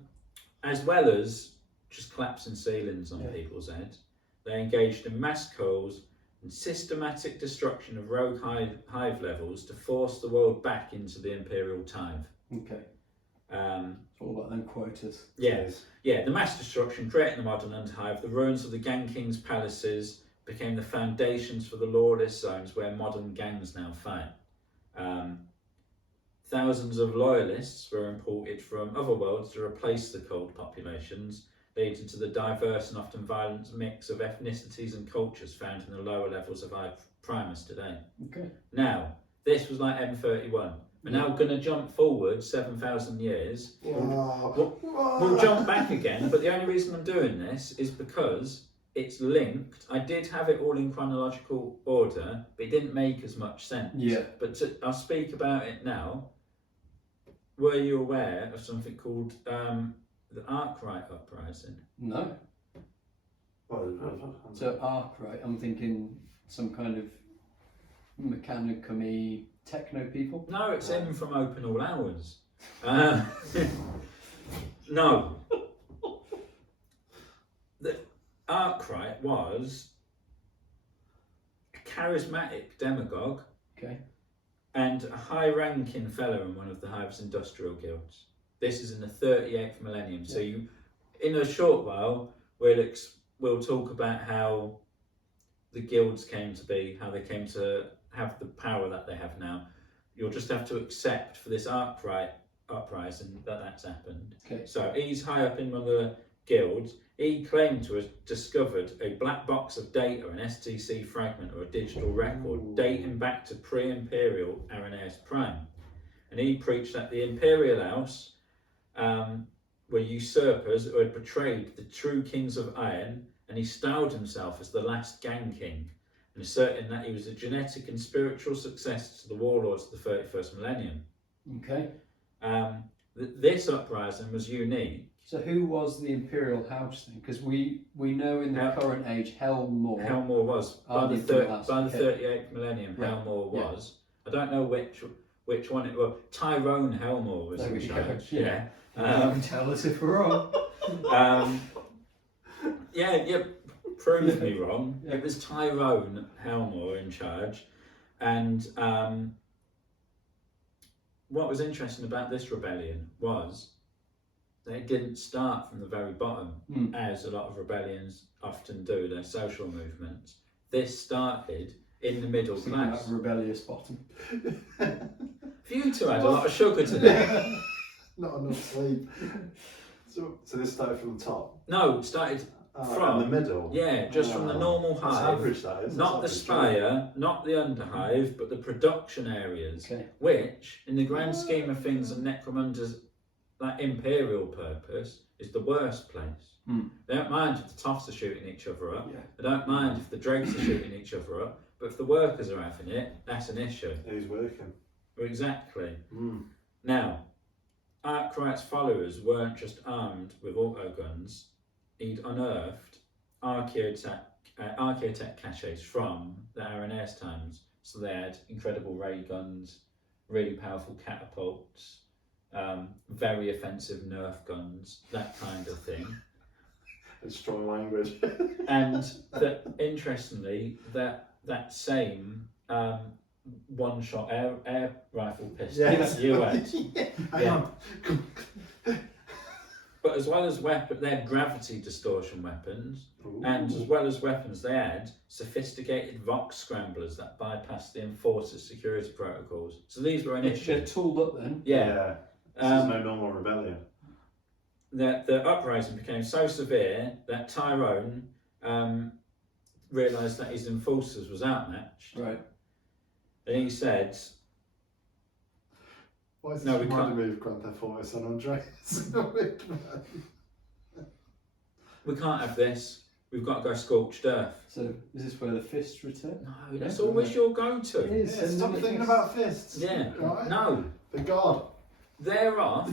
As well as just collapsing ceilings on Yeah. people's heads, they engaged in mass culls and systematic destruction of rogue hive levels to force the world back into the imperial tithe. Okay. It's all about them quotas. Yeah, the mass destruction creating the modern underhive, the ruins of the gang kings' palaces became the foundations for the lawless zones where modern gangs now fight. Thousands of loyalists were imported from other worlds to replace the cold populations, leading to the diverse and often violent mix of ethnicities and cultures found in the lower levels of Hive Primus today. Okay. Now, this was like M31. We're now going to jump forward 7,000 years. We'll jump back again, but the only reason I'm doing this is because it's linked. I did have it all in chronological order, but it didn't make as much sense. Yeah. But I'll speak about it now. Were you aware of something called the Arkwright Uprising? No. So Arkwright, I'm thinking some kind of mechanical-y techno people. No, it's in from Open All Hours. No. The Arkwright was a charismatic demagogue. Okay. And a high-ranking fellow in one of the Hive's industrial guilds. This is in the 38th millennium. So you, in a short while, we'll talk about how the guilds came to be, how they came to have the power that they have now. You'll just have to accept for this Arkwright uprising that's happened. Okay. So he's high up in one of the guilds. He claimed to have discovered a black box of data, an STC fragment or a digital record dating back to pre-imperial Irenaeus Prime. And he preached that the Imperial House were usurpers who had betrayed the true kings of Iron, and he styled himself as the last gang king, and asserting that he was a genetic and spiritual successor to the warlords of the 31st millennium. Okay. This uprising was unique. So who was the Imperial House then? Because we know in the current age Helmore was by the 38th millennium. Right. Helmore was. I don't know which one it was. Tyrone Helmore was There in we go. charge. Yeah. Tell us if we're wrong. Prove me wrong. Yeah. It was Tyrone Helmore in charge, and what was interesting about this rebellion was that it didn't start from the very bottom, as a lot of rebellions often do, their social movements. This started in the middle class. Rebellious bottom. For you two had a lot of sugar today. Not enough sleep. So this started from the top. No, it started from in the middle. Yeah, just from the normal That's hive. average, that is. Not the That's spire, not the underhive, but the production areas, Okay. which, in the grand scheme of things, and Necromunda's like imperial purpose, is the worst place. They don't mind if the toffs are shooting each other up. Yeah. They don't mind if the drakes are shooting each other up. But if the workers are having it, that's an issue. Who's working? Exactly. Mm. Now, Arkwright's followers weren't just armed with autoguns. He'd unearthed archaeotech caches from the Aranese times. So they had incredible ray guns, really powerful catapults, very offensive Nerf guns, that kind of thing. It's strong language. And interestingly, that same one-shot air rifle pistol that you had. Hang on. But as well as weapons, they had gravity distortion weapons, Ooh. and as well as weapons, they had sophisticated Vox scramblers that bypassed the Enforcer's security protocols. So these were an issue. They're tooled up then. Yeah. This is no normal rebellion. The uprising became so severe that Tyrone realised that his Enforcers was outmatched. Right. And he said, Why is this No, we reminding me of Grand Theft Auto San Andreas? we can't have this. We've got to go scorched earth. So is this where the fists return? No, that's always your go-to. It is. Yeah, stop thinking about fists. Yeah. Right? No. For God. They're off.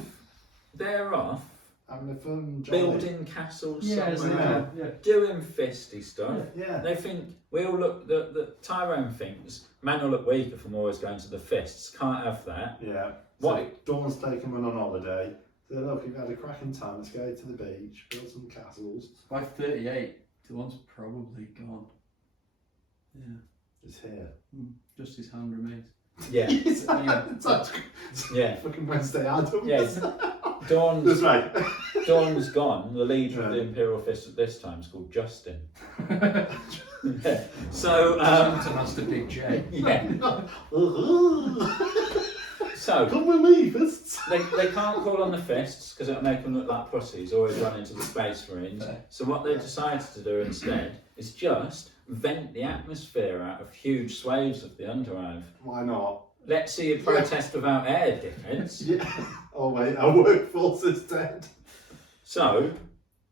Having a fun job. Building castles Yeah, somewhere. yeah. Doing fisty stuff. Yeah. They think we all look. The Tyrone thinks man will look weaker from always going to the fists. Can't have that. Yeah. What? So Dawn's taking them on holiday. So look, we've had a cracking time. Let's go to the beach, build some castles. By 38, the one's probably gone. Yeah. It's here. Just his hand remains. Yeah. It's Yeah. Yeah. fucking Wednesday Addams. Yeah. Dawn's That's right. Dawn's gone. The leader of the Yeah. Imperial Fist at this time is called Justin. So That's the big J. yeah. So Come with me, fists. they can't call on the fists because it'll make them look like pussies, always run into the space marines. Fair. So what they decided to do instead is just vent the atmosphere out of huge swathes of the underhive. Why not? Let's see a protest without air, dickheads. Yeah. Oh wait, our workforce is dead. So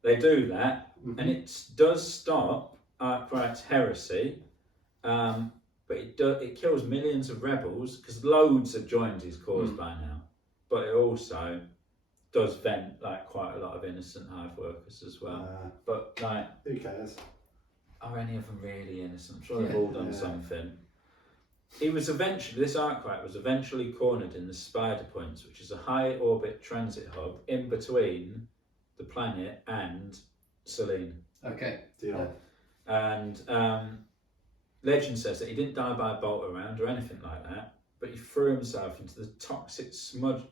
they do that, and it does stop Arkwright's heresy, but it kills millions of rebels because loads have joined his cause by now. But it also does vent like quite a lot of innocent hive workers as well. But like, Who cares? are any of them really innocent? I'm sure they've all done Yeah. something. This Arkwright was eventually cornered in the Spider Points, which is a high orbit transit hub in between the planet and Selene. Okay. Deal. And legend says that he didn't die by a bolt around or anything like that, but he threw himself into the toxic smog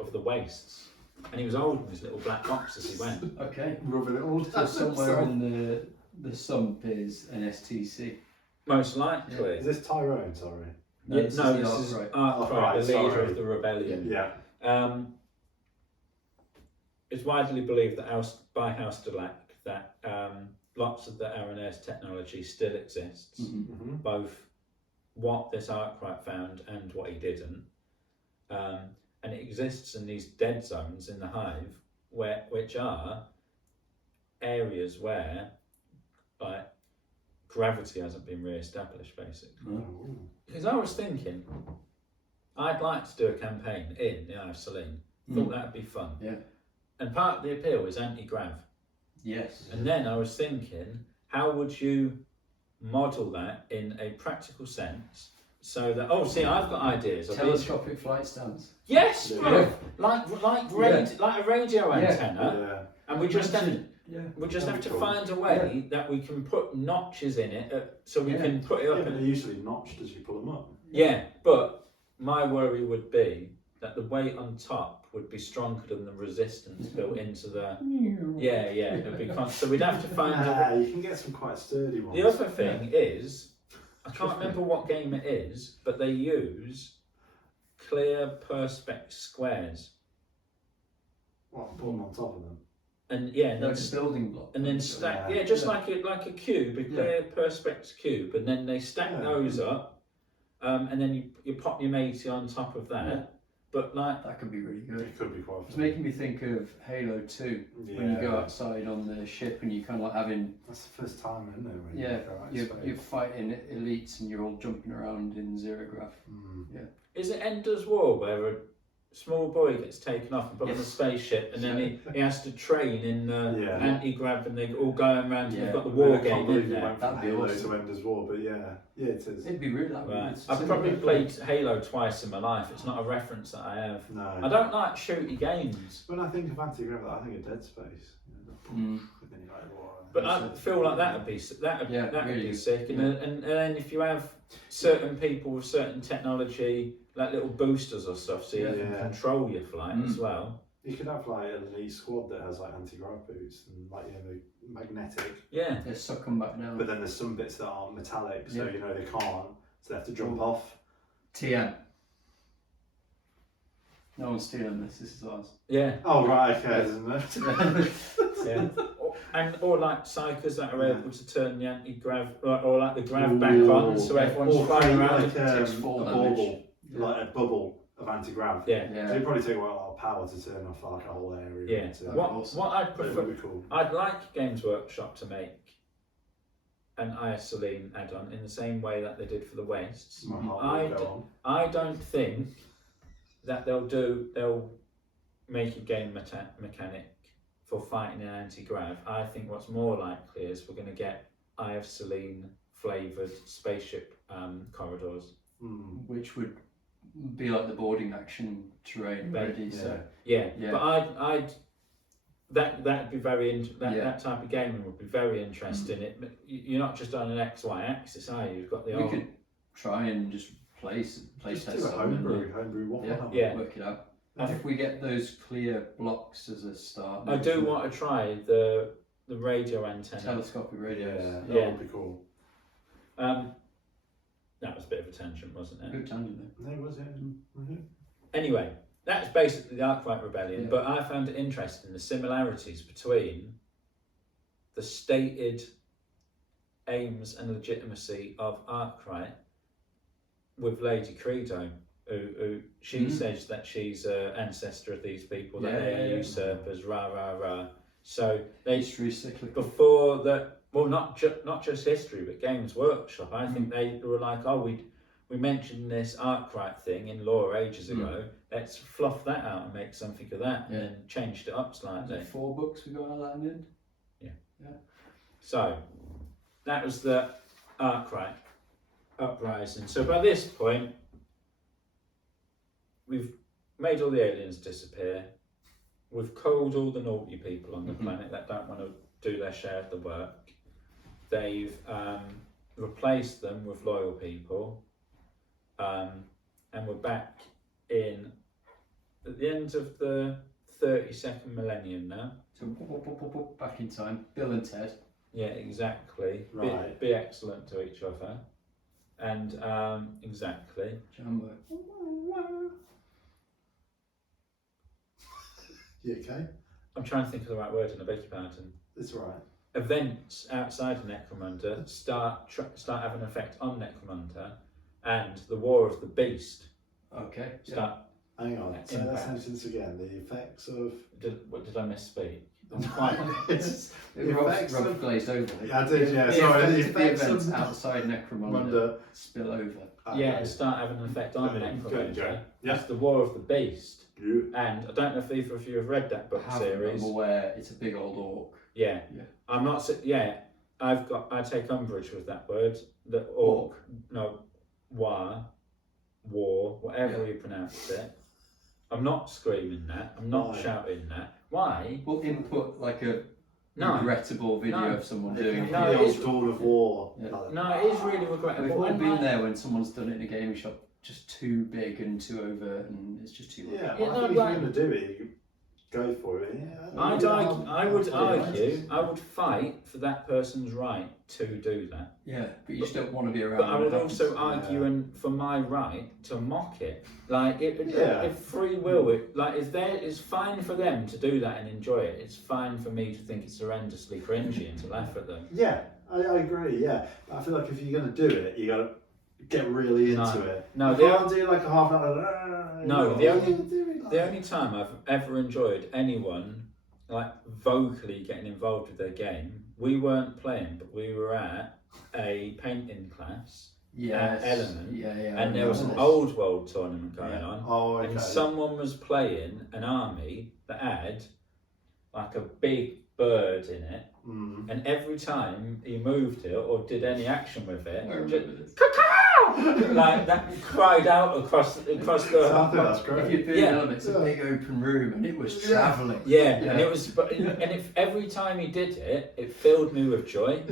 of the wastes. And he was holding his little black box as he went. Okay. Rubbing it all So down. somewhere in the sump is an STC. Most likely. Is this Tyrone? Sorry. Yeah, this no, is the this is Arkwright. Arkwright, the leader sorry. of the rebellion. Yeah. It's widely believed that by House Delac that lots of the Aranese technology still exists, Mm-hmm. both what this Arkwright found and what he didn't. And it exists in these dead zones in the hive, which are areas where like gravity hasn't been re-established, basically. Oh. Because I was thinking, I'd like to do a campaign in the Eye of Selene. Thought that'd be fun. Yeah. And part of the appeal is anti-grav. Yes. And then I was thinking, how would you model that in a practical sense? So that I've got ideas. Telescopic flight stands. Yes, Yeah. bro. Like a radio antenna, Yeah. and we just have Yeah. to Cool. find a way that we can put notches in it, so we can put it Yeah, up. but they're usually notched as you pull them up. Yeah, but my worry would be that the weight on top would be stronger than the resistance built into the. Yeah, it'd be so we'd have to find. You can get some quite sturdy ones. The other thing is, I can't remember what game it is, but they use clear perspex squares, What, put them on top of them? and yeah, and then, Like a building block. and then stack. Yeah. Yeah, just like a cube, a clear perspex cube, and then they stack Yeah. those up, and then you pop your matey on top of that. Yeah. But like, That could be really good. It could be quite It's fun. making me think of Halo 2 when you go outside on the ship and you kind of like having That's the first time, isn't it? When Yeah, you go out in you're space. fighting elites and you're all jumping around in zero grav. Mm. is it Ender's War where a small boy gets taken off and put on a Yes. spaceship, and then he has to train in Yeah. anti-grav, and they're all going around. And Yeah. they've got the I war can't game believe in you there. went from That'd be Halo awesome. to Ender's War, but yeah, it is. It'd be really that Right. good. I've probably played Halo twice in my life. It's not a reference that I have. No. I don't like shooty games, When I think of anti-gravity, I think of Dead Space. Mm. And then you're like, "Whoa." but I feel like that'd be really. sick. And, Yeah. and then if you have certain people with certain technology, like little boosters or stuff, so you Yeah. can control your flight as well. You could have like an elite squad that has like anti-grav boots and like the magnetic, Yeah. They suck them back down. but then there's some bits that aren't metallic, so Yeah. you know they can't, so they have to jump off. TM. No one's stealing this. This is ours. Yeah. Oh right, okay, isn't it? Yeah. Or like psychers that are Yeah. able to turn the anti-grav or like the grav back Ooh. on, so everyone's Or flying create around. like takes a fall bubble, damage. like a bubble of anti-grav. Yeah. Yeah. So it'd probably take a lot of power to turn off like a whole area. Yeah. into- What I'd But it prefer, would be cool. I'd like Games Workshop to make an Isoline add-on in the same way that they did for the Wastes. My heart I will go d- on. I don't think that they'll make a game mechanic for fighting an anti-grav. I think what's more likely is we're going to get Eye of Selene flavoured spaceship corridors. Mm. Which would be like the boarding action terrain ready. Yeah. So Yeah, Yeah. but I'd that'd be that type of gaming would be very interesting. You're not just on an XY axis, are you? You've got the we old could try and just play Just test do a some and, homebrew waffle hammer. Yeah. work it out. If we get those clear blocks as a start, I do want to try the radio antenna. telescopic radios. Yeah, that Yeah. would be cool. That was a bit of a tangent, wasn't it? Good tangent there. No, was it? Mm-hmm. Anyway, that's basically the Arkwright Rebellion, Yeah. but I found it interesting the similarities between the stated aims and legitimacy of Arkwright with Lady Credo, who she says that she's an ancestor of these people, that they're usurpers, rah rah rah. So they History is cyclical. before that, well, not just history, but Games Workshop. I think they were like, oh, we mentioned this Arkwright thing in lore ages ago. Let's fluff that out and make something of that, and then changed it up Was slightly. it 4 books we got out of that in the end? So that was the Arkwright uprising. So by this point, we've made all the aliens disappear. We've culled all the naughty people on the planet that don't want to do their share of the work. They've replaced them with loyal people, and we're back in at the end of the 32nd millennium now. So back in time, Bill and Ted. Yeah, exactly. Right. Be excellent to each other, and exactly. Jumbo. You okay? I'm trying to think of the right word, and I beg your pardon. It's all right. Events outside of Necromunda start having an effect on Necromunda, and the War of the Beast Okay. start. Hang on. Say that Impact. sentence again. The effects of. Did I misspeak? I'm quite. It's the Rob effects of. glazed over. Yeah, I did. Yeah. The Sorry. The effects effects events of. outside Necromunda Under. spill over. Yeah, and start having an effect on Go on, Necromunda. Joe. Yeah. It's the War of the Beast, Yeah. and I don't know if either of you have read that book series. I'm aware it's a big old orc. Yeah. Yeah. I'm not. Yeah. I take umbrage with that word. The orc. No. War, whatever you pronounce it. I'm not screaming that. I'm not Why? shouting that. Why? We'll input like a No. regrettable video No. of someone They doing can it. No, the it is- old Dawn of War. Yeah. No, it is really We've regrettable. all And been like- there when someone's done it in a gaming shop, just too big and too overt, and it's just too much. Yeah. Yeah, Well, I no, think if like- you're going to do it, you go for it. Yeah, I would fight for that person's right to do that. Yeah, but you just don't want to be around. But I when it would happens. also argue for my right to mock it. Like, Yeah. if free will, it's fine for them to do that and enjoy it. It's fine for me to think it's horrendously cringy and to laugh at them. Yeah, I agree. Yeah, but I feel like if you're gonna do it, you gotta get really into it. No, you can't do like a half an hour. The only time I've ever enjoyed anyone like vocally getting involved with their game, we weren't playing, but we were at a painting class at Element, and there was an old world tournament going on, and someone was playing an army that had like a big bird in it, and every time he moved it or did any action with it, like that cried out across the. I think that's great. If you're doing Element, it's a big open room, and it was travelling. And it was, and if every time he did it, it filled me with joy.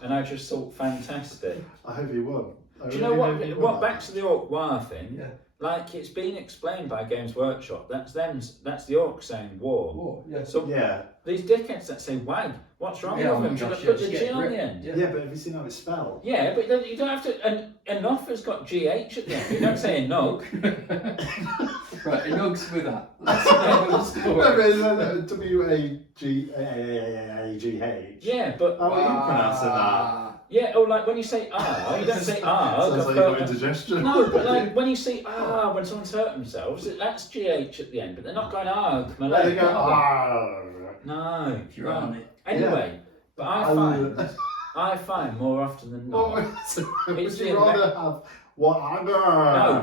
And I just thought, fantastic. I hope he won. Do you know what? Back to the Orc War thing. Yeah. Like, it's been explained by Games Workshop. That's them. That's the Orcs saying war. So these dickheads that say wag. What's wrong with them? Should I put the G on the end? Yeah, but have you seen how it's spelled? Yeah, but you don't have to. And enough has got GH at the end. You don't say nog. Right, enug's with that. W-A-G-H. Yeah, but how are you pronouncing that? Yeah, or like when you say ah, you don't say ah. Sounds like you've got indigestion. No, but like when you say ah, when someone's hurt themselves, that's GH at the end, but they're not going ah, my leg. They go ah. No, you're on it. Anyway, but I find more often than not. Would you rather have what?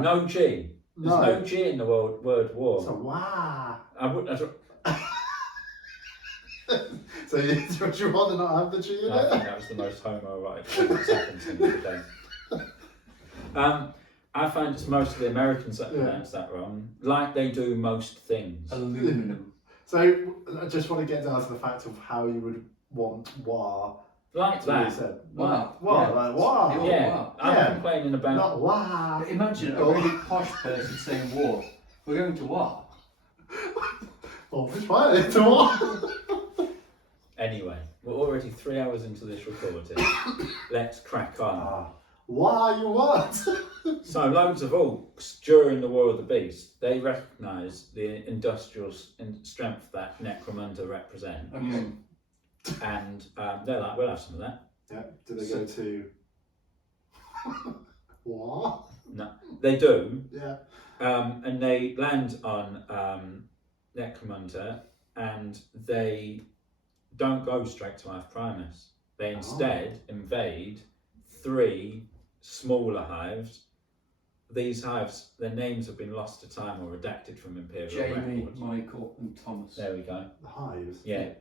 No G. There's no G in the word war. So wah. So would you rather not have the G in it? I think that was the most homoerotic thing that's happened to me today. I find it's mostly Americans that pronounce that wrong, like they do most things. Aluminum. So I just want to get down to the fact of how you would want wah. Like that. You said. Wow. Wow. Like wow. Yeah. I'm complaining about. Not wow. Imagine a really posh person saying war. We're going to war. Oh, which one? It's a war. Anyway, we're already 3 hours into this recording. Let's crack on. Why you what? So, loads of orcs during the War of the Beast, they recognise the industrial strength that Necromunda represent. And they're like, we'll have some of that. Yeah. Do they go to what? No, they do. Yeah. And they land on Necromunda, and they don't go straight to Hive Primus. They instead invade 3 smaller hives. These hives, their names have been lost to time or redacted from Imperial Jamie, records. Michael, and Thomas. There we go. The hives. Yeah.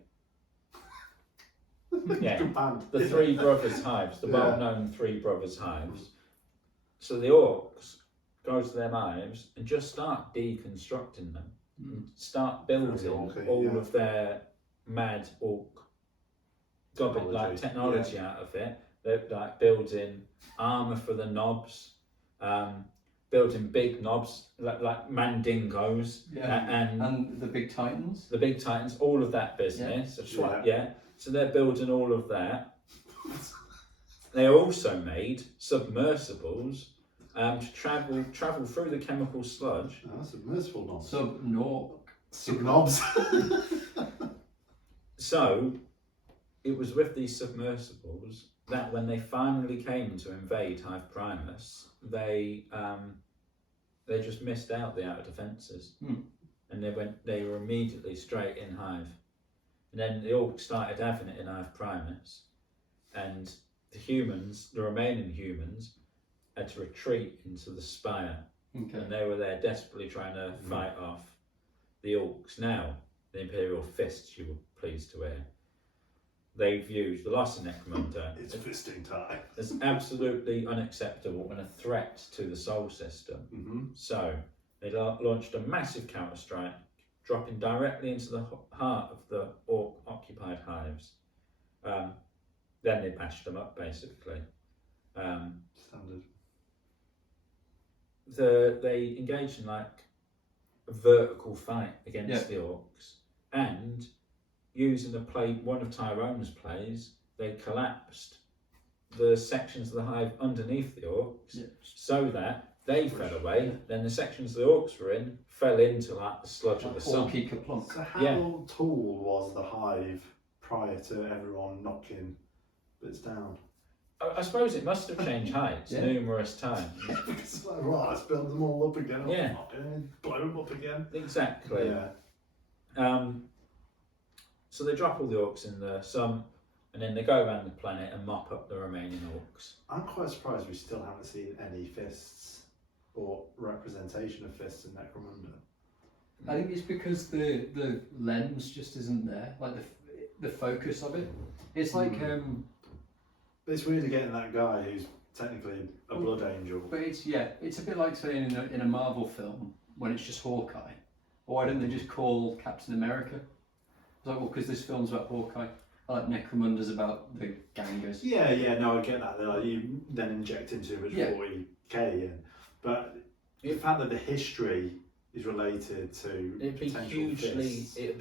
Good band. The 3 brothers hives, the well-known 3 brothers hives. So the orcs go to their hives and just start deconstructing them. And start building all of their mad orc technology out of it. They're like building armour for the knobs, building big knobs like mandingos, and the big titans. The big titans, all of that business. So they're building all of that. They also made submersibles to travel through the chemical sludge. Submersible knobs. Subnobs. So it was with these submersibles that when they finally came to invade Hive Primus, they just missed out the outer defences, and they were immediately straight in Hive, and then the orcs started having it in Hive Primus, and the remaining humans, had to retreat into the spire, and they were there desperately trying to fight off the orcs. Now, the Imperial fists, you were pleased to hear, they viewed the loss of Necromunda it's fisting time. as absolutely unacceptable and a threat to the Sol system. So they launched a massive counter-strike, dropping directly into the heart of the orc-occupied hives. Then they bashed them up, basically. Standard. They engaged in like a vertical fight against the orcs. and using one of Tyrone's plays, they collapsed the sections of the hive underneath the orcs so that they fell away. Then the sections the orcs were in fell into like the sludge of the sun. So how tall was the hive prior to everyone knocking bits down? I suppose it must have changed heights numerous times. It's like, right, let's build them all up again. Yeah. Blow them up again. Exactly. Yeah. So they drop all the orcs in the sun, and then they go around the planet and mop up the remaining orcs. I'm quite surprised we still haven't seen any fists or representation of fists in Necromunda. I think it's because the lens just isn't there, like the focus of it. It's like But it's weird getting that guy who's technically a blood angel. But it's a bit like saying in a Marvel film when it's just Hawkeye. Or why don't they just call Captain America? It's like, well, because this film's about Hawkeye. I like Necromunda's about the gangers. Yeah, no, I get that. They're like, you then inject in too much 40k in. But the fact that the history is related to it'd be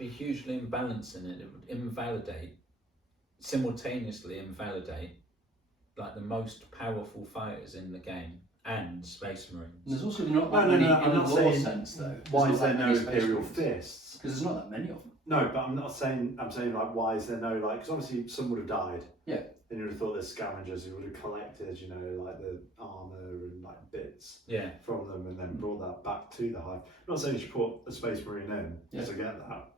hugely imbalancing it. It would simultaneously invalidate like the most powerful fighters in the game and Space Marines. And there's also not that many in a lore sense though. Why is there no Imperial fists? Because there's not that many of them. No, but I'm saying like why is there no like, because obviously some would have died. Yeah. And you would have thought there's scavengers who would have collected, you know, like the armour and like bits from them and then brought that back to the hive. I'm not saying you should put a Space Marine in just to get that.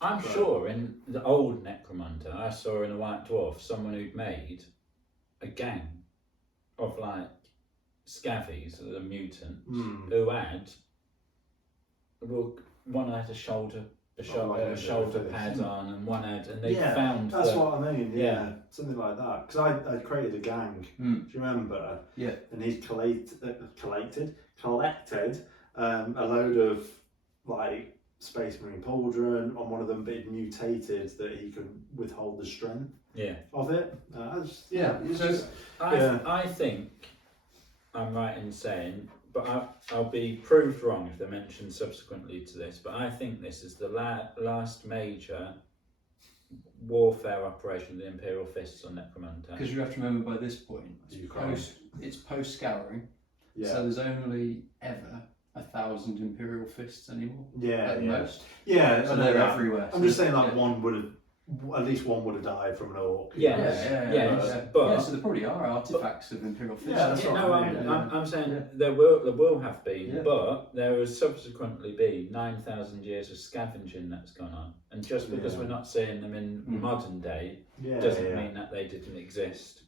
I'm sure in the old Necromunda, I saw in a White Dwarf someone who'd made a gang of like scavies, a mutant, who had one had a shoulder pad on, and one had, and they found. That's what I mean. Yeah, something like that. Because I created a gang. Do you remember? Yeah. And he collected a load of like Space Marine pauldron on one of them, but it mutated that he could withhold the strength. Of it. I think I'm right in saying, but I'll be proved wrong if they're mentioned subsequently to this, but I think this is the last major warfare operation of the Imperial Fists on Necromunda. Because you have to remember by this point, it's post-scouring, so there's only ever 1,000 Imperial Fists anymore. At most. Yeah, so they're everywhere. I'm just saying like one would have, at least one would have died from an orc. But so there probably are artifacts of Imperial Fists. I'm saying there will have been, but there has subsequently been 9,000 years of scavenging that's gone on, and just because we're not seeing them in modern day doesn't mean that they didn't exist.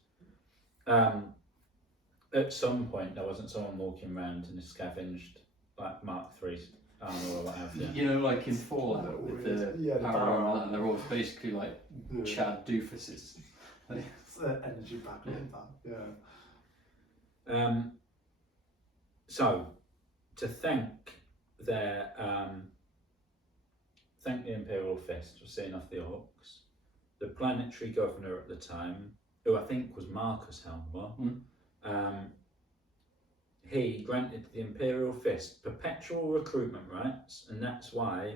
At some point, there wasn't someone walking around and scavenged like Mark III armor or what have you. You know, like in Fallout with the power armor, and they're all basically like Chad doofuses. It's energy back on that. So, to thank the Imperial Fist for seeing off the orcs, the planetary governor at the time, who I think was Marcus Helmwell, he granted the Imperial Fist perpetual recruitment rights, and that's why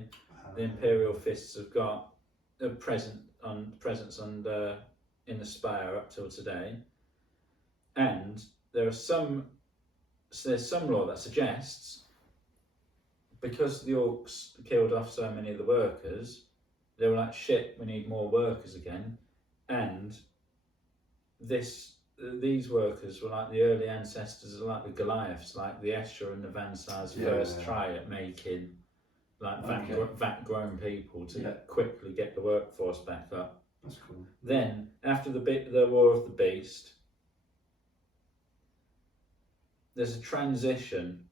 the Imperial Fists have got a presence in the Spire up till today. And there's some law that suggests, because the orcs killed off so many of the workers, they were like, shit, we need more workers again, and these workers were like the early ancestors of like the Goliaths, like the Escher and the Vansar's first try at making like vat-grown people to quickly get the workforce back up. That's cool. Then, after the War of the Beast, there's a transition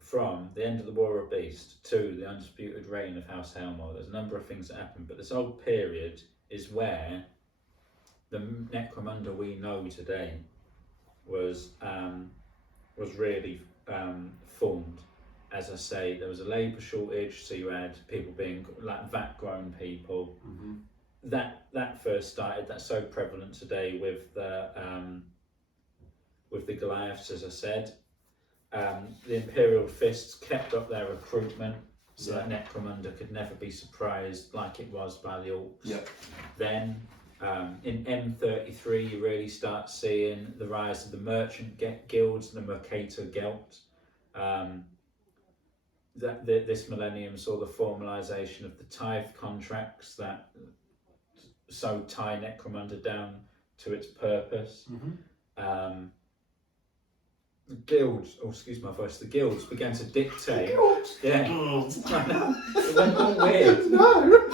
from the end of the War of the Beast to the undisputed reign of House Helmwell. There's a number of things that happen, but this whole period is where the Necromunda we know today was really formed. As I say, there was a labour shortage, so you had people being like vat-grown people. That first started. That's so prevalent today with the Goliaths, as I said. The Imperial Fists kept up their recruitment so that Necromunda could never be surprised like it was by the orcs. Yeah. Then in M33 you really start seeing the rise of the merchant guilds, the Mercator Guild. This millennium saw the formalisation of the tithe contracts that so tie Necromunda down to its purpose. The guilds, excuse my voice, the guilds began to dictate. Yeah. It went all weird. No.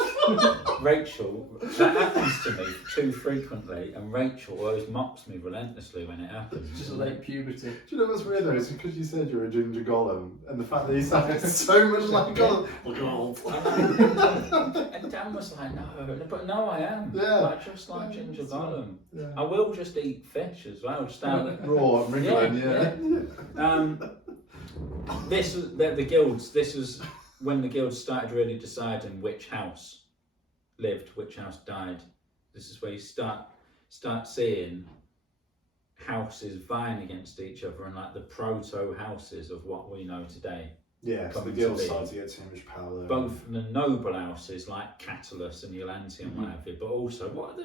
Rachel, that happens to me too frequently, and Rachel always mocks me relentlessly when it happens. Just late puberty. Do you know what's weird though? It's because you said you're a ginger golem, and the fact that you sounded so much like a golem. And Dan was like, no, but no, I am. Yeah. Like, just like ginger golem. Yeah. I will just eat fish as well, just out. Raw and wriggling, yeah. This was the guilds. This was when the guilds started really deciding which house lived, which house died. This is where you start seeing houses vying against each other, and like the proto houses of what we know today. Yeah, so the Coming guilds to be. started to get too much power. Both the noble houses like Catullus and Iolanti and what have you, but also what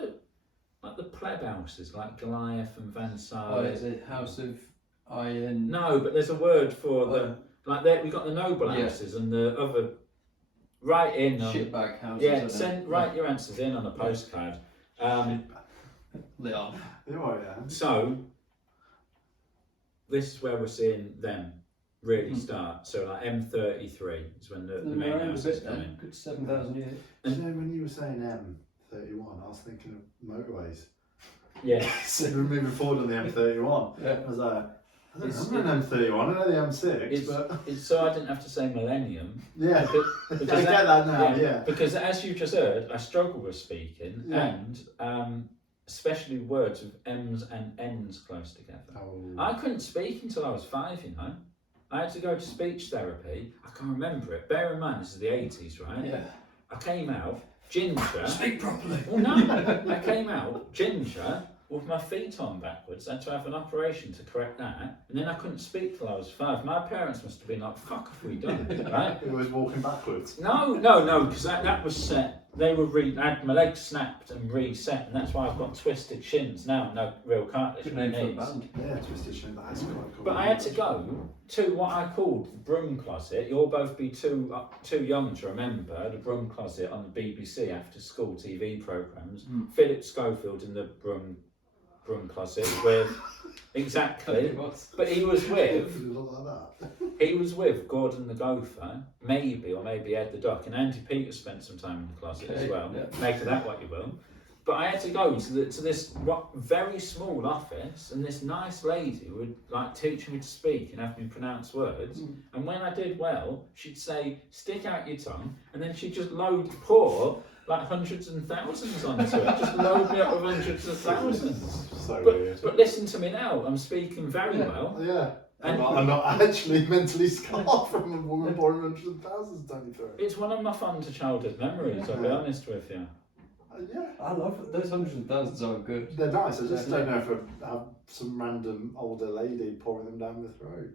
are the pleb houses like Goliath and Van Oh, Sale? is it House of Iron? No, but there's a word for the like there. We got the noble houses and the other. Write in. Shitbag houses. Yeah, write your answers in on a postcard. Leon. So this is where we're seeing them really start. So like M33 is when the main houses come in. Good 7,000 years. Do you know when you were saying M31, I was thinking of motorways. Yeah. So we're moving forward on the M31. Yeah. I was like, I don't know an M31, I know the M6, but... It's so I didn't have to say millennium. Yeah, because I get that now, yeah. Because as you just heard, I struggle with speaking, and especially words with M's and N's close together. Oh. I couldn't speak until I was 5, you know. I had to go to speech therapy. I can remember it. Bear in mind, this is the 80s, right? Yeah. I came out ginger. Speak properly. Well, no. I came out ginger with my feet on backwards. I had to have an operation to correct that. And then I couldn't speak till I was 5. My parents must have been like, fuck have we done, right? It was walking backwards. No, because that was set. They were I had my legs snapped and reset, and that's why I've got twisted shins now, no real cartilage Good in my name for a knees. band. Yeah, twisted shin, that's quite cool. But I had to go to what I called the broom closet. You'll both be too young to remember the broom closet on the BBC after school TV programmes. Philip Schofield in the broom closet with exactly. But he was with Gordon the Gopher, maybe Ed the Duck, and Andy Peters spent some time in the closet as well. Yeah. Make of that what you will. But I had to go to this very small office, and this nice lady would like teach me to speak and have me pronounce words. And when I did well, she'd say, "Stick out your tongue," and then she'd just pour like hundreds and thousands onto it. Just load me up with hundreds of thousands. So weird. But listen to me now. I'm speaking very well. Yeah. And I'm not actually mentally scarred from a woman pouring hundreds of thousands down your throat. it's one of my fun to childhood memories. I'll be honest with you. Yeah. I love it. Those hundreds of thousands are good. They're nice. I just don't know if I have some random older lady pouring them down my throat.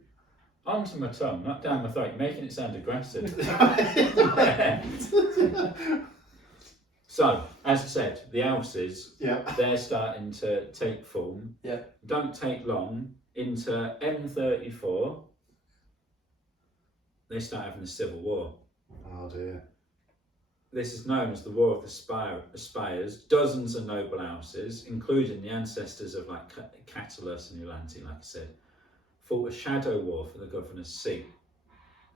Onto my tongue, not down my throat. You're making it sound aggressive. So, as I said, the houses, they're starting to take form. Yeah. Don't take long. Into M34, they start having a civil war. Oh dear. This is known as the War of the Spires. Dozens of noble houses, including the ancestors of like Catullus and Iolanti, like I said, fought a shadow war for the governor's seat.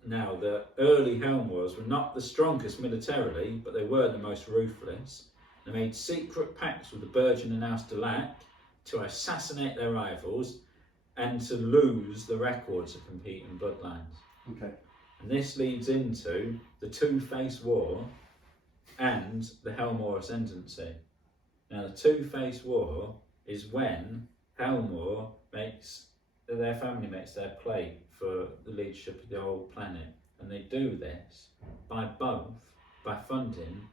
Now, the early Helm Wars were not the strongest militarily, but they were the most ruthless. They made secret pacts with the burgeoning House de Lac to assassinate their rivals and to lose the records of competing bloodlines. Okay. And this leads into the Two-Face War and the Helmore Ascendancy. Now, the Two-Face War is when Helmore their family makes their play for the leadership of the whole planet, and they do this by funding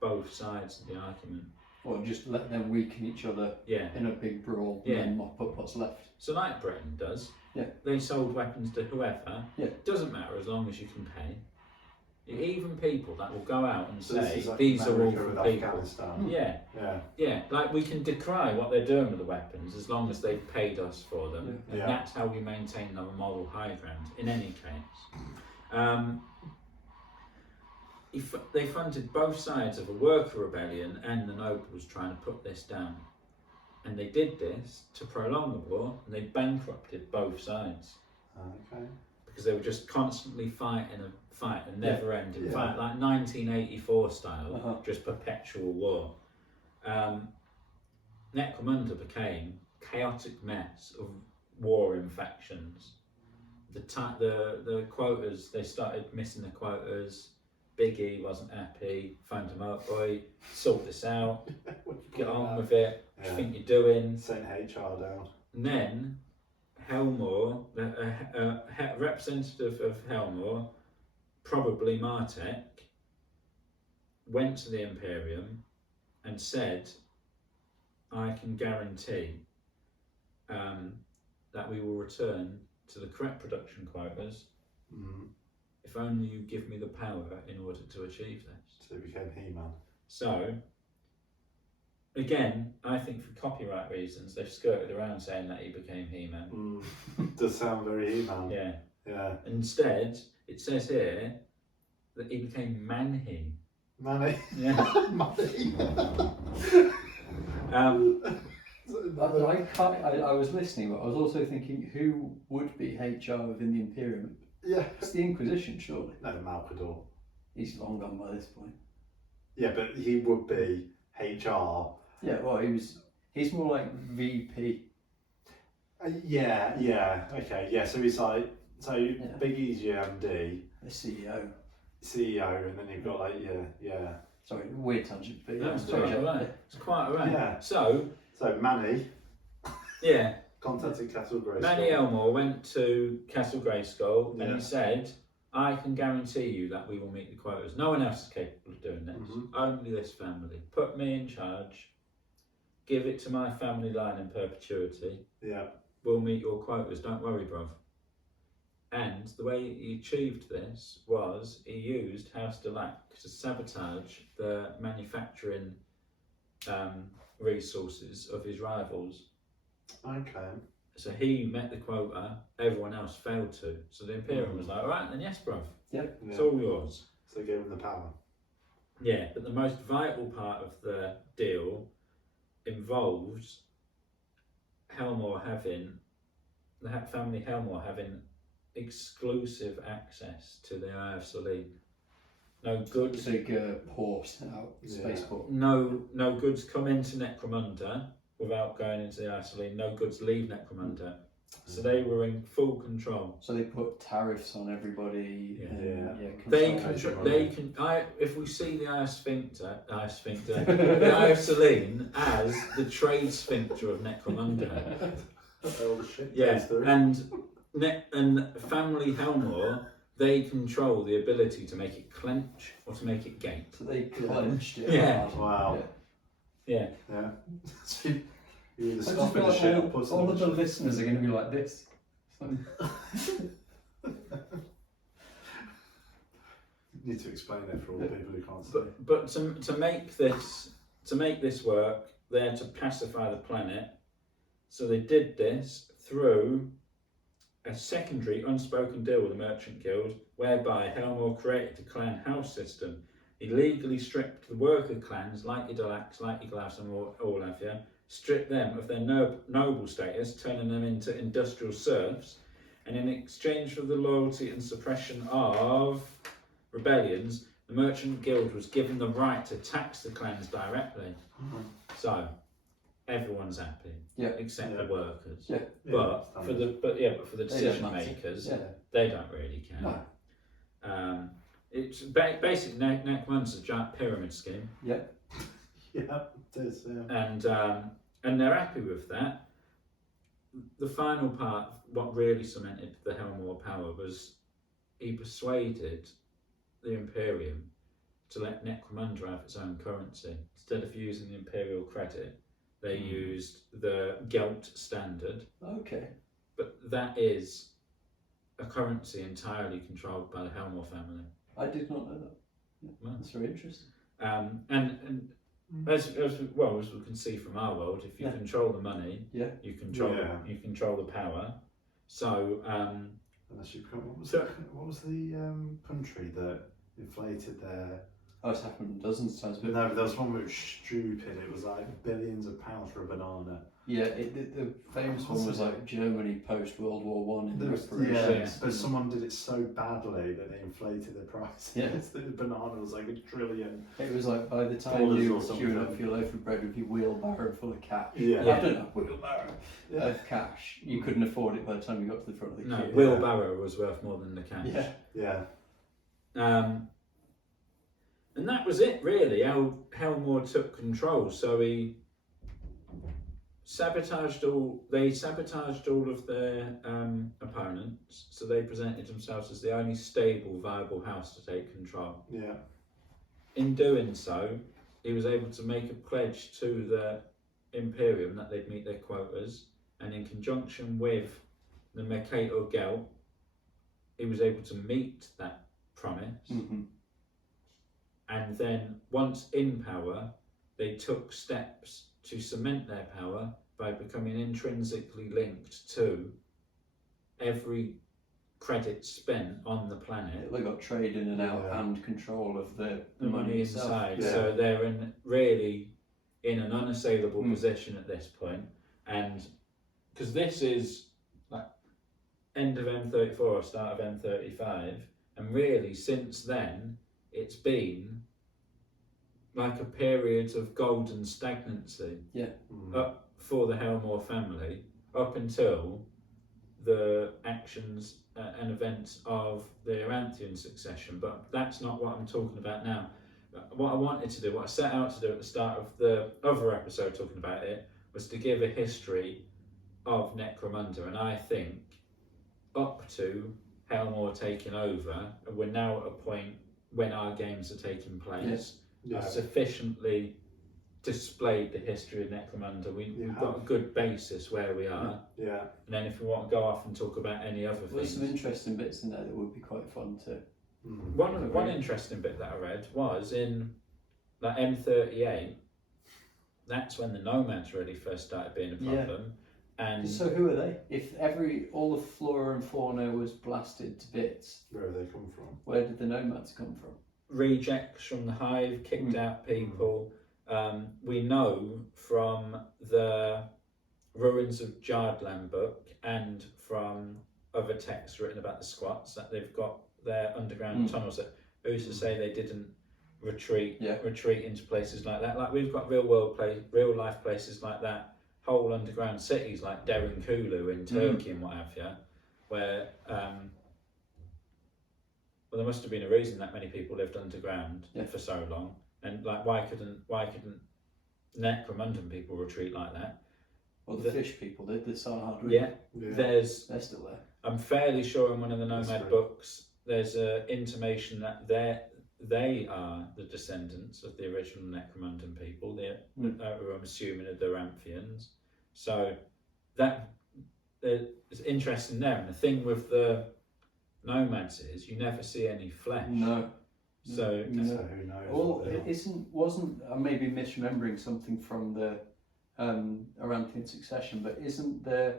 both sides of the argument. Or just let them weaken each other in a big brawl and then mop up what's left. So like Britain does, Yeah. they sold weapons to whoever. Yeah. Doesn't matter as long as you can pay. Even people that will go out and So this say is like these are all America for with people. Afghanistan. Yeah, Yeah. yeah. Like we can decry what they're doing with the weapons as long as they've paid us for them, and Yeah. that's how we maintain the moral high ground. In any case, they funded both sides of a worker rebellion and the nobles trying to put this down, and they did this to prolong the war, and they bankrupted both sides. Okay. Because they were just constantly fighting a never-ending Yeah. fight, like 1984 style, Uh-huh. just perpetual war. Necromunda became a chaotic mess of war infections. The quotas, they started missing the quotas. Big E wasn't happy, phoned him up, boy, sort this out, get on with it, what do you think you're doing? Send HR down. And then Helmore, a representative of Helmore, probably Martek, went to the Imperium and said, I can guarantee that we will return to the correct production quotas if only you give me the power in order to achieve this. So it became He-Man. So, again, I think for copyright reasons, they've skirted around saying that he became He-Man. Does sound very He-Man. Yeah. Yeah. Instead, it says here that he became Man-He. Manny. Yeah. Manny. I was listening, but I was also thinking, who would be HR within the Imperium? Yeah. It's the Inquisition, surely. No, Malcador. He's long gone by this point. Yeah, but he would be HR. Yeah, well, he's more like VP. Yeah, okay, yeah. So he's like, Big E's your MD, The CEO. CEO, and then you've got like, yeah. Sorry, weird tangent, but yeah. That's sorry, quite Jack. right. It's quite right. Yeah. So Manny yeah, contacted Castle Grayskull. Manny Elmore went to Castle Grayskull and Yeah. he said, I can guarantee you that we will meet the quotas. No one else is capable of doing this. Only this family. Put me in charge. Give it to my family line in perpetuity. Yeah. We'll meet your quotas. Don't worry, bruv. And the way he achieved this was he used House de Lac to sabotage the manufacturing resources of his rivals. Okay. So he met the quota, everyone else failed to. So the Imperium was like, all right, then yes, bruv, it's all yours. So they gave him the power. Yeah, but the most vital part of the deal involves family Helmore having exclusive access to the Eye of Selene. No goods. Big port out, spaceport. No goods come into Necromunda without going into the Eye of Selene. No goods leave Necromunda. So they were in full control. So they put tariffs on everybody. If we see the Eye of Selene as the trade sphincter of Necromunda. All the shit Yeah, goes through. and family Helmore, they control the ability to make it clench or to make it gape. So they clenched it. Yeah. hard. Wow. Yeah. Yeah. You either I just stop in feel the shit or like put all of the some listeners are going to be like this. You need to explain it for all the people who can't see. But to make this work, they had to pacify the planet. So they did this through a secondary unspoken deal with the Merchant Guild, whereby Helmore created a clan house system. He legally stripped the worker clans like your Delax, like your Glass and Orlavia, stripped them of their noble status, turning them into industrial serfs, and in exchange for the loyalty and suppression of rebellions, the Merchant Guild was given the right to tax the clans directly. So everyone's happy, except the workers. Yeah. But for the decision makers, they don't really care. No. It's basically Necromunda's a giant pyramid scheme. Yeah. Yeah, it is. Yeah. And they're happy with that. The final part, what really cemented the Helmore power, was he persuaded the Imperium to let Necromunda have its own currency. Instead of using the Imperial credit, they used the Gelt standard. Okay. But that is a currency entirely controlled by the Helmore family. I did not know that. Yeah, Well. that's very interesting. And as we can see from our world, if you control the money, you control the power. So unless you become, what was the country that inflated their? Oh, it's happened dozens of times. But No, but there was one which was stupid. It was like billions of pounds for a banana. yeah, the famous one was like Germany post World War One in the Yeah, reparations. but someone did it so badly that they inflated the price. Yeah. The banana was like $1 trillion. It was like by the time Dollars you or were queuing something. up for your loaf of bread with your wheelbarrow full of cash. Yeah. I don't know, wheelbarrow Yeah. of cash. You couldn't afford it by the time you got to the front of the no, queue. wheelbarrow was worth more than the cash. Yeah. Yeah. And that was it really. How Helmore took control. So he sabotaged all. They sabotaged all of their opponents. So they presented themselves as the only stable, viable house to take control. Yeah. In doing so, he was able to make a pledge to the Imperium that they'd meet their quotas, and in conjunction with the Mercator Gelt, he was able to meet that promise. Mm-hmm. And then, once in power, they took steps to cement their power by becoming intrinsically linked to every credit spent on the planet. They got trade in and out and control of the money itself. inside. Yeah. So they're really in an unassailable position at this point. And because this is like end of M34 or start of M35, and really since then it's been like a period of golden stagnancy up for the Helmore family up until the actions and events of the Aranthian succession. But that's not what I'm talking about now. What I wanted to do, what I set out to do at the start of the other episode talking about it, was to give a history of Necromunda, and I think up to Helmore taking over, and we're now at a point when our games are taking place, I've sufficiently displayed the history of Necromunda. We've got a good basis where we are. Yeah. And then if we want to go off and talk about any other There's things. some interesting bits in there that would be quite fun to. One interesting bit that I read was in like M38, that's when the nomads really first started being a problem. And so who are they? If all the flora and fauna was blasted to bits, where have they come from? Where did the nomads come from? Rejects from the hive, kicked out people. We know from the ruins of Jardland book and from other texts written about the squats that they've got their underground tunnels. That who's to say they didn't retreat into places like that? Like we've got real life places like that. Whole underground cities like Derinkulu in Turkey and what have you, where there must have been a reason that many people lived underground for so long. And like, why couldn't Necromundan people retreat like that? Well, the fish people did. The Sahara. They're still there. I'm fairly sure in one of the nomad books there's an intimation that they are the descendants of the original Necromundan people. Who I'm assuming are the Ramphans. So that is interesting there. And the thing with the nomads is you never see any flesh. No. So who knows? Well, wasn't I may be misremembering something from the Aranthian succession, but isn't the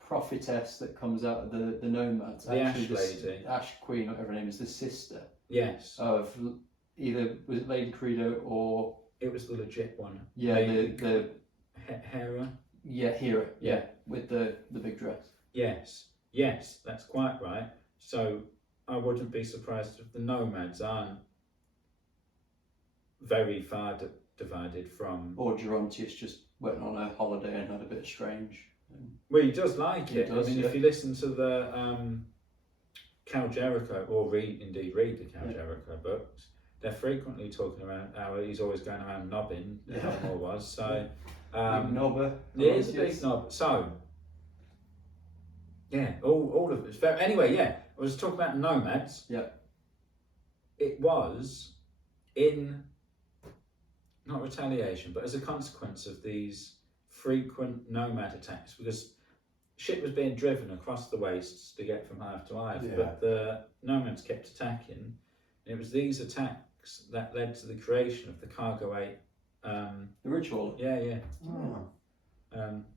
prophetess that comes out of the nomads the Ash Lady, Ash Queen, whatever her name is, the sister? Yes. Of either was it Lady Credo or it was the legit one. Yeah, the Hera. Yeah, Hera. Yeah, with the big dress. Yes, that's quite right. So I wouldn't be surprised if the nomads aren't very far divided from. Or Gerontius just went on a holiday and had a bit strange. Well, he does like it. Does, I mean, if you listen to the Cal Jericho, or read the Cal Jericho books, they're frequently talking around how he's always going around knobbing. Helmore was so. Big knobber. He is a big knob. So. Yeah, all of it. Anyway, I was talking about nomads. Yeah. It was in, not retaliation, but as a consequence of these frequent nomad attacks, because shit was being driven across the wastes to get from hive to hive, but the nomads kept attacking. It was these attacks that led to the creation of the Cargo 8. The Ritual. Yeah. Oh.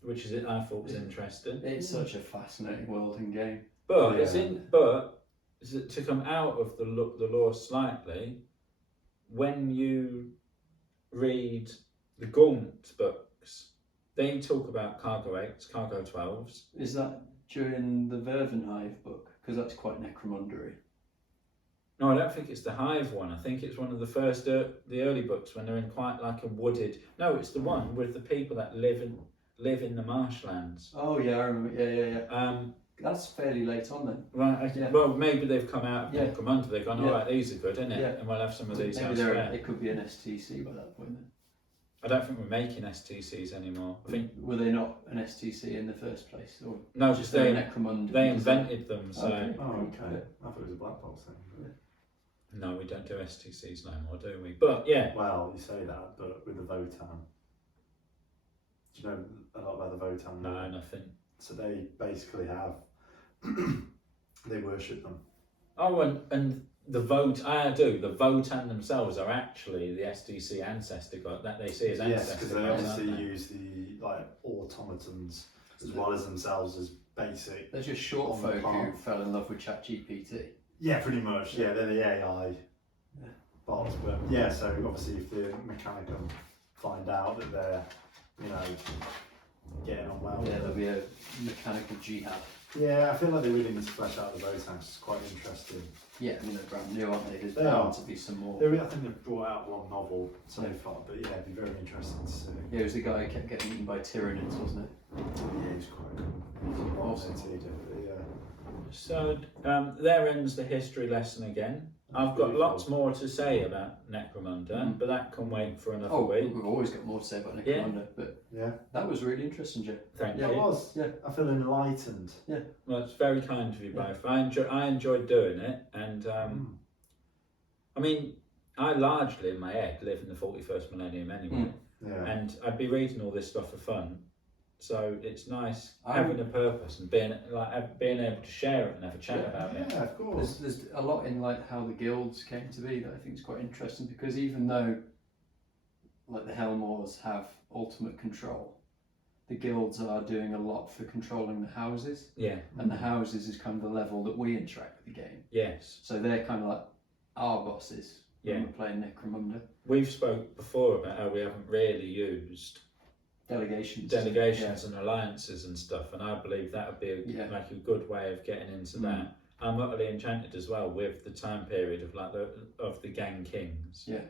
Which is I thought was interesting. It's such a fascinating world and game. But Yeah. to come out of the lore slightly, when you read the Gaunt books, they talk about Cargo 8s, Cargo 12s. Is that during the Vervenhive book? Because that's quite Necromunda-y. No, I don't think it's the Hive one. I think it's one of the first, the early books when they're in quite like a wooded. No, it's the one with the people that live in the marshlands. Oh yeah, I remember. Yeah. That's fairly late on then. Right. Okay. Yeah. Well, maybe they've come out of Necromunda. They've gone, Yeah. all right, these are good, isn't it? Yeah. And we'll have some of these Maybe elsewhere. it could be an STC by that point then. I don't think we're making STCs anymore. I think Were they not an STC in the first place, or no, just they Necromunda? they invented them. So Okay. Oh, okay. I thought it was a black box thing. no, we don't do STCs no more, do we? But yeah, Well, you say that, but with the Votan. Do you know a lot about the Votan? no, nothing. So they basically have, they worship them. Oh, and the the Votan themselves are actually the STC ancestor god that they see as Yes, ancestor because they gods, obviously aren't they? use the automatons as well as themselves as basic. They're just short On the folk who palm. fell in love with ChatGPT. Yeah, pretty much. Yeah, they're the AI bots. But yeah, so obviously if the Mechanicum find out that they're, getting on well. Yeah, there'll be a mechanical jihad. Yeah, I feel like they really need to flesh out the Votanks. It's quite interesting. Yeah, I mean they're brand new, aren't they? There's They bound are. to be some more. I think they've brought out one novel so far, but yeah, it'd be very interesting to see. Yeah, it was the guy who kept getting eaten by Tyranids, wasn't it? Yeah, he's quite cool. Awesome. Yeah. So there ends the history lesson again. I've got lots more to say about Necromunda, but that can wait for another week. We've always got more to say about Necromunda, but Yeah. that was really interesting, Joe. Thank Yeah, you. it was. Yeah. I feel enlightened. Well, it's very kind of you both. I enjoyed doing it, and I mean, I largely in my head live in the 41st millennium anyway, Yeah. and I'd be reading all this stuff for fun. So it's nice having a purpose and being able to share it and have a chat about it. Yeah, of course. There's a lot in like how the guilds came to be that I think is quite interesting, because even though like the Helmors have ultimate control, the guilds are doing a lot for controlling the houses, Yeah. and the houses is kind of the level that we interact with the game. Yes. So they're kind of like our bosses when Yeah. we're playing Necromunda. We've spoke before about how we haven't really used Delegations and alliances and stuff, and I believe that would be a good way of getting into that. I'm utterly enchanted as well with the time period of the Gang Kings. Yeah.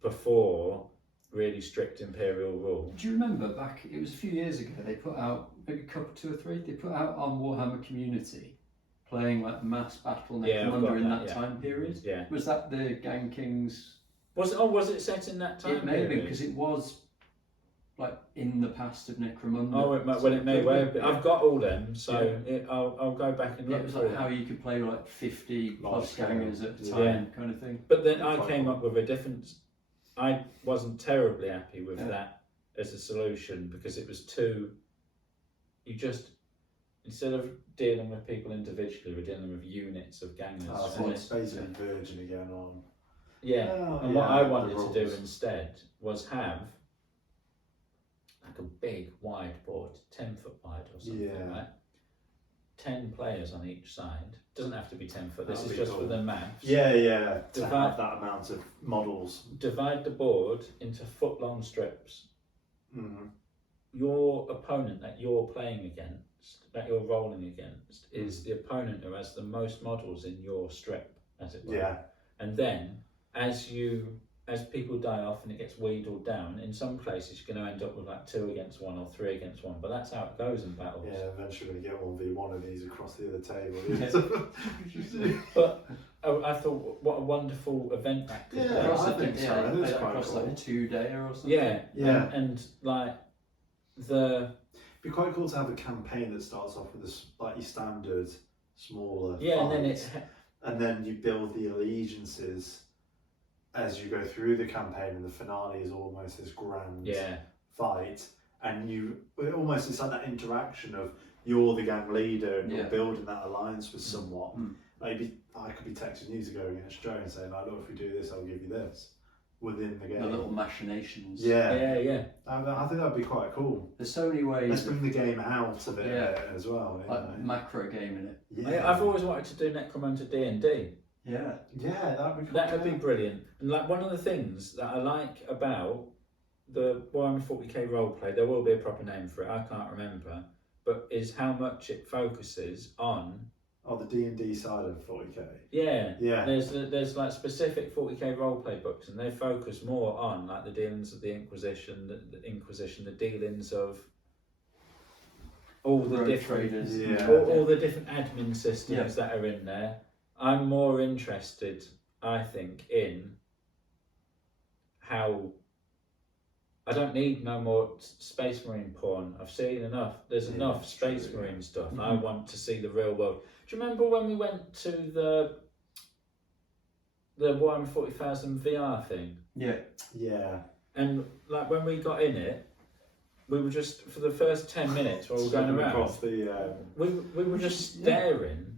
Before really strict imperial rule. Do you remember back? It was a few years ago. They put out maybe a couple, 2 or 3. They put out on Warhammer Community, playing like mass battle Necromunda in that time period. Yeah. Was that the Gang Kings? Was it set in that time? It may have been, because it was like in the past of Necromunda. Oh, it may well have been. I've got all them, so I'll go back and look. It was for like them. how you could play with like 50 plus gangers at a time, Yeah. kind of thing. But then I came up with a different. I wasn't terribly happy with that as a solution, because it was too. You just, instead of dealing with people individually, we're dealing with units of gangers. Oh, so it's basically Virgin again on. Yeah, Oh, and what I wanted to do instead was have like a big wide board, 10 foot wide or something, right? 10 players on each side. Doesn't have to be 10 foot. This That'd is be just cool. for the maths. Yeah. To Divide- have that amount of models. Divide the board into foot-long strips. Mm. Your opponent that you're playing against, that you're rolling against, is the opponent who has the most models in your strip, as it were. Yeah. And then, as people die off and it gets wheedled down, in some places you're going to end up with like 2 against 1 or 3 against 1, but that's how it goes in battles. Yeah, eventually we're going to get 1v1 of these across the other table. But I thought, what a wonderful event that could be. I think so. That is quite across cool. like a 2-dayer or something. Yeah. And like It'd be quite cool to have a campaign that starts off with a slightly standard, smaller fight, and then you build the allegiances as you go through the campaign, and the finale is almost this grand fight, and it's like that interaction of you're the gang leader and you're building that alliance with someone. I could be texting you to go against Joe and saying, like, look, if we do this, I'll give you this within the game. The little machinations. Yeah. I think that'd be quite cool. There's so many ways. Let's bring the game out of it Yeah. as well. You Like know? macro game in it. Yeah. I've always wanted to do Necromunda D&D. Yeah. Yeah, that'd be cool. That would be brilliant. And like one of the things that I like about the Warhammer 40k roleplay, there will be a proper name for it, I can't remember, but is how much it focuses on. Oh, the D&D side of 40k. Yeah. Yeah. There's like specific 40k roleplay books, and they focus more on like the dealings of the Inquisition, the dealings of all the Road different traders. Yeah. all the different admin systems that are in there. I'm more interested, I think, in how I don't need no more Space Marine porn. I've seen enough. There's enough Space Marine stuff. I want to see the real world. Do you remember when we went to the Warhammer 40,000 VR thing? Yeah. Yeah. And like when we got in it, we were just for the first 10 minutes while we were going Slipping around. across the. We were just staring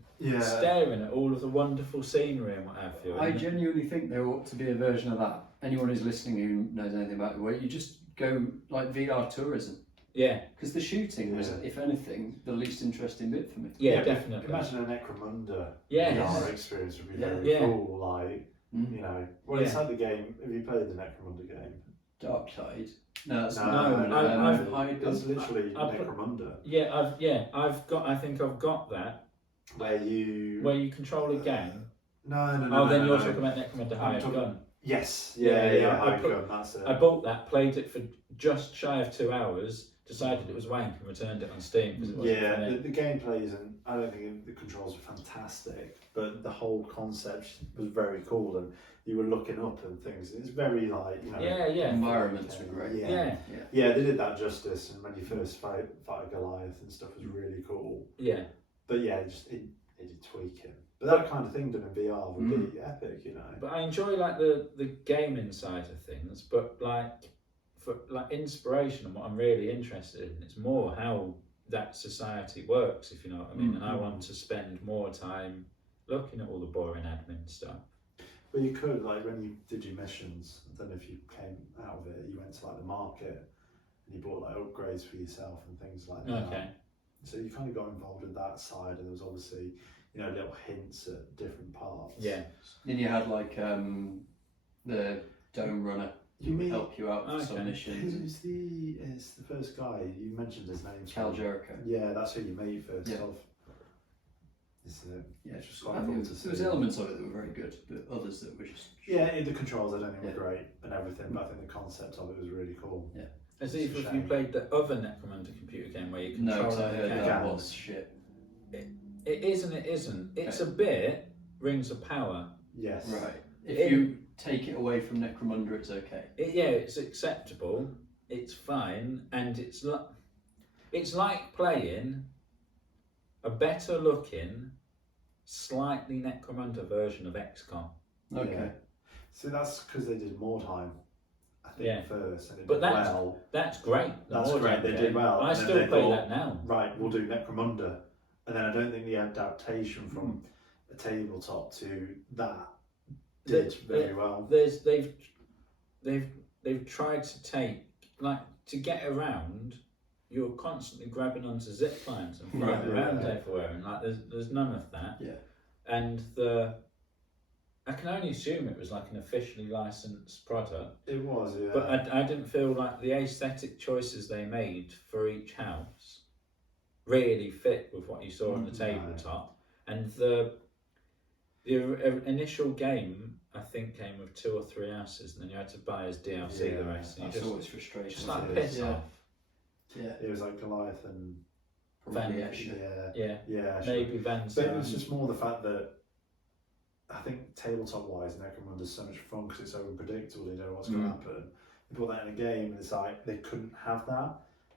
at all of the wonderful scenery and what have you. I genuinely think there ought to be a version of that. Anyone who's listening who knows anything about it, where you just go like VR tourism. Yeah. Because the shooting was, if anything, the least interesting bit for me. Yeah, definitely. Imagine a Necromunda Yeah. VR experience would be very Yeah. cool. Like, you know, well, it's like the game. Have you played the Necromunda game? Dark Side. No, that's It's literally Necromunda. I think I've got that. Where you control a gang. No. Then you're talking about Necromunda Hired Gun. Yes. Yeah. Hired Gun. That's it. I bought that, played it for just shy of 2 hours, decided it was wank and returned it on Steam because it wasn't for me. The gameplay isn't. I don't think the controls are fantastic, but the whole concept was very cool, and you were looking up and things. It's very like environments were great. Yeah, they did that justice, and when you first fight a Goliath and stuff was really cool. Yeah. But yeah, it did tweak it. But that kind of thing done in VR would be epic, you know. But I enjoy like the gaming side of things, but like for like inspiration and what I'm really interested in, it's more how that society works, if you know what I mean. And I want to spend more time looking at all the boring admin stuff. But you could, like when you did your missions, I don't know if you came out of it, you went to like the market and you bought like upgrades for yourself and things like that. Okay. So you kind of got involved in that side, and there was obviously, you know, little hints at different parts. Yeah. Then you had like the Dome Runner. You mean help you out with some missions. It's the first guy you mentioned his name. Cal Jericho. Yeah, that's who you meet first off. It's just quite cool to see. There was elements of it that were very good, but others that were just. Yeah, the controls I don't think were great and everything, but I think the concept of it was really cool. Yeah. As if you played the other Necromunda computer game where you control. No, because I heard the that was shit. It is and it isn't. It's a bit Rings of Power. Yes. Right. If you take it away from Necromunda, it's okay. It's acceptable. It's fine, and it's like playing a better looking, slightly Necromunda version of XCOM. Okay. Yeah. So that's because they did more time, I think, first, and it but did well. That's great. That's great. They did well. I still play that now. Right, we'll do Necromunda, and then I don't think the adaptation from a tabletop to that did very well. They've tried to take to get around. You're constantly grabbing onto zip lines and flying around everywhere, and there's none of that. Yeah. And I can only assume it was like an officially licensed product. It was, yeah. But I didn't feel like the aesthetic choices they made for each house really fit with what you saw on the tabletop. And the initial game, I think, came with 2 or 3 houses, and then you had to buy as DLC the rest. And that's always frustrating. Just like piss off. Yeah. It was like Goliath and Probably maybe Van. But it was just more the fact that I think tabletop wise, Necromunda's so much fun because it's so unpredictable. You know what's going to happen. You put that in a game, and it's like they couldn't have that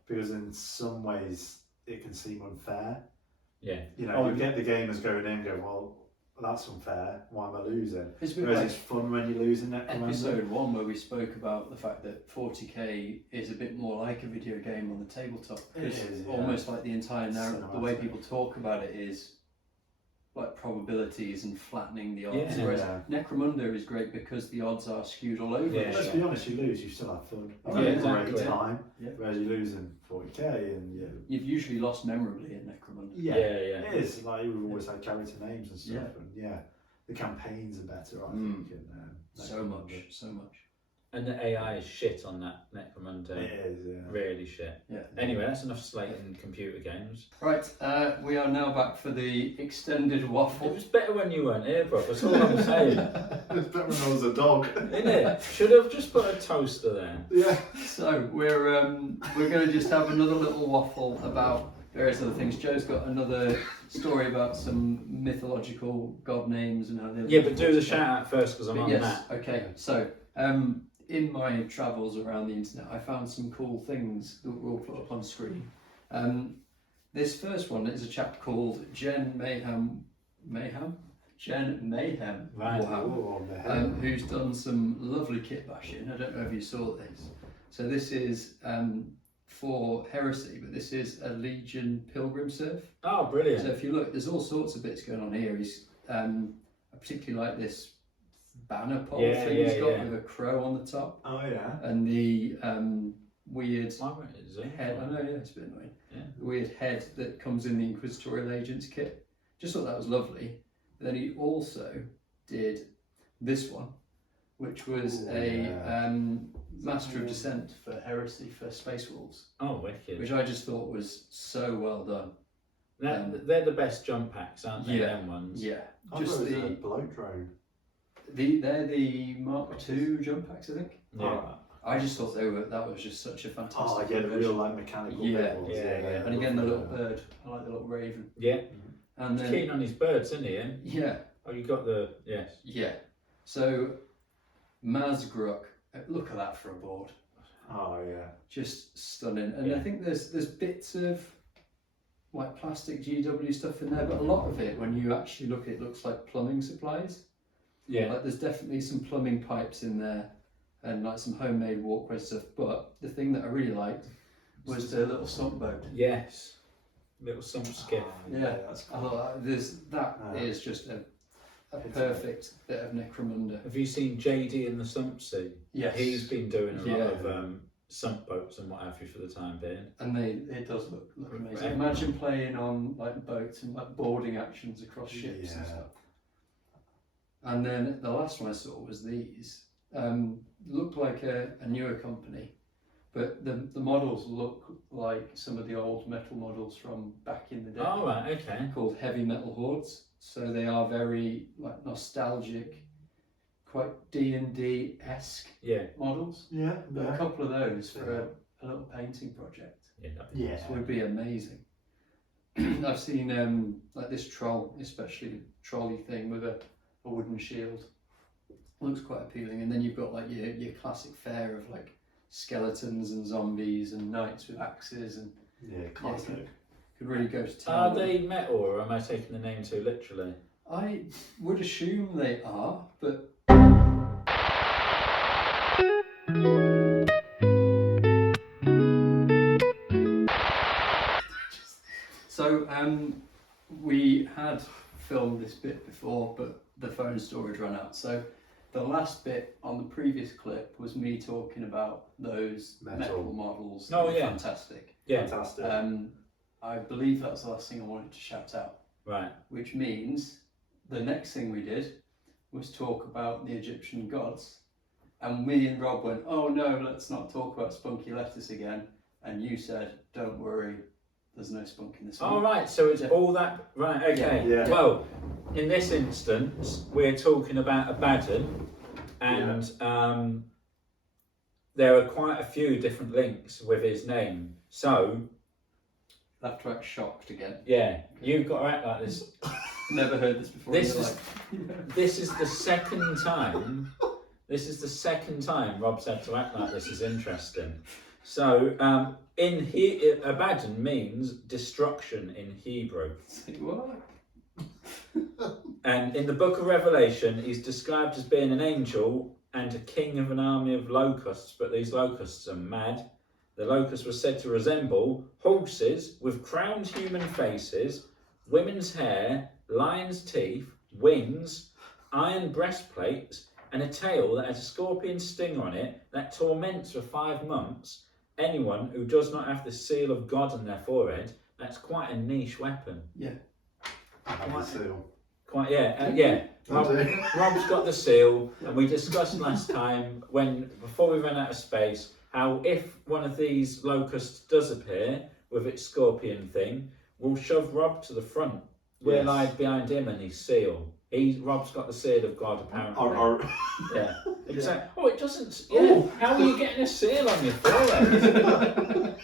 because in some ways it can seem unfair. Yeah. You know, you get the gamers going in, and go, well, that's unfair. Why am I losing? Whereas it's fun when you lose in Necromunda. Episode 1, where we spoke about the fact that 40k is a bit more like a video game on the tabletop. It is, almost like the entire narrative, the way people talk about it is like probabilities and flattening the odds. Yeah. Whereas Yeah. Necromunda is great because the odds are skewed all over. Yeah. the Let's shop. be honest, you lose, you still have fun. Yeah, You have a exactly. great time. Yeah. Whereas you lose in 40k and You've usually lost memorably in Necromunda. yeah, Yeah. it is. Like we've always had character names and stuff, Yeah. and the campaigns are better, I Mm. think. And, So much. And the AI is shit on that Necromunda. It is, yeah. Really shit. Yeah. Anyway, that's enough slating computer games. Right, we are now back for the extended It waffle. was better when you weren't here, bro. That's all I'm saying. It's better when I was a dog. Innit? Should have just put a toaster there. Yeah. So we're going to just have another little waffle about various other things. Joe's got another story about some mythological god names and how they. Yeah, but do the shout out first because I'm But on yes, that. okay. So in my travels around the internet, I found some cool things that we'll put up on screen. This first one is a chap called Jen Mayhem, Right. Warhammer, Oh, the hell. who's done some lovely kit bashing. I don't know if you saw this. So this is for Heresy, but this is a Legion Pilgrim Serf. Oh, So brilliant. if you look, there's all sorts of bits going on here. He's I particularly like this banner pole Yeah, thing he's yeah, got yeah. with a crow on the top Oh, yeah. and the weird Why won't it zoom? head. I know, yeah, it's a bit annoying. Yeah. The weird head that comes in the Inquisitorial Agents kit. Just thought that was lovely. But then he also did this one, which was Ooh, a yeah. Master of Descent for Heresy for Space Wolves, Oh, wicked. which I just thought was so well done. They're the best jump packs, aren't they? Yeah. Them ones. Yeah, I just thought it was a the bloat drone. they're the Mark II jump packs, I think. Yeah. Oh, I just thought that was just such a fantastic. oh yeah, the innovation. real like mechanical Yeah, bit ones. yeah. And again, the little bird. I like the little raven. Yeah. And He's then keen on his birds, isn't he? Ian? yeah, Oh, you got the yes. yeah. So Mazgruk, look at that for a board. Oh yeah. Just stunning. And I Yeah. think there's bits of like plastic GW stuff in there, but a lot of it, when you actually look, it looks like plumbing supplies. Yeah. Like there's definitely some plumbing pipes in there, and like some homemade walkway stuff. But the thing that I really liked was the little sump boat. Yes. Little sump skiff. Yeah. That's I cool. thought that is just a perfect bit of Necromunda. Have you seen JD in the Sump Sea? Yes. He's been doing a lot Yeah. of sump boats and what have you for the time being. And it does look amazing. Right. Imagine playing on like boats and like boarding actions across ships and Yeah. stuff. And then the last one I saw was these. Looked like a newer company, but the models look like some of the old metal models from back in the day. Oh, right, okay. Called Heavy Metal Hordes. So they are very like nostalgic, quite D&D-esque Yeah. models. Yeah. But a Yeah. couple of those for a little painting project. Yeah. that'd be Yeah. nice. Would be amazing. I've seen like this troll, especially trolley thing with a wooden shield. Looks quite appealing. And then you've got like your classic fare of like skeletons and zombies and knights with axes and Yeah. Classic. could really go to town. Are they metal or am I taking the name too literally? I would assume they are, but so we had filmed this bit before, but the phone storage ran out. So the last bit on the previous clip was me talking about those metal models. Oh, that were yeah. Fantastic. Yeah. Fantastic. I believe that's the last thing I wanted to shout out. Right. Which means the next thing we did was talk about the Egyptian gods. And me and Rob went, oh no, let's not talk about spunky lettuce again. And you said, don't worry, there's no spunk in this one. All right. So it's Yeah. all that. Right. Okay. Yeah. Well, in this instance, we're talking about Abaddon, and there are quite a few different links with his name. So I'll have to act shocked again. yeah, you've got to act like this. Never heard this before. This in your is- life. This is the second time. This is the second time Rob's had to act like this is interesting. So, Abaddon means destruction in Hebrew. Say what? And in the book of Revelation, he's described as being an angel and a king of an army of locusts, but these locusts are mad. The locusts were said to resemble horses with crowned human faces, women's hair, lion's teeth, wings, iron breastplates, and a tail that has a scorpion stinger on it that torments for 5 months anyone who does not have the seal of God on their forehead. That's quite a niche weapon. Yeah. Quite seal. Quite, yeah. Rob's got the seal, and we discussed last time before we ran out of space how if one of these locusts does appear with its scorpion thing, we'll shove Rob to the front. We'll lie behind him and his seal. Rob's got the seal of God apparently. Yeah, exactly. Oh, it doesn't. Yeah. Oh. How are you getting a seal on your forehead?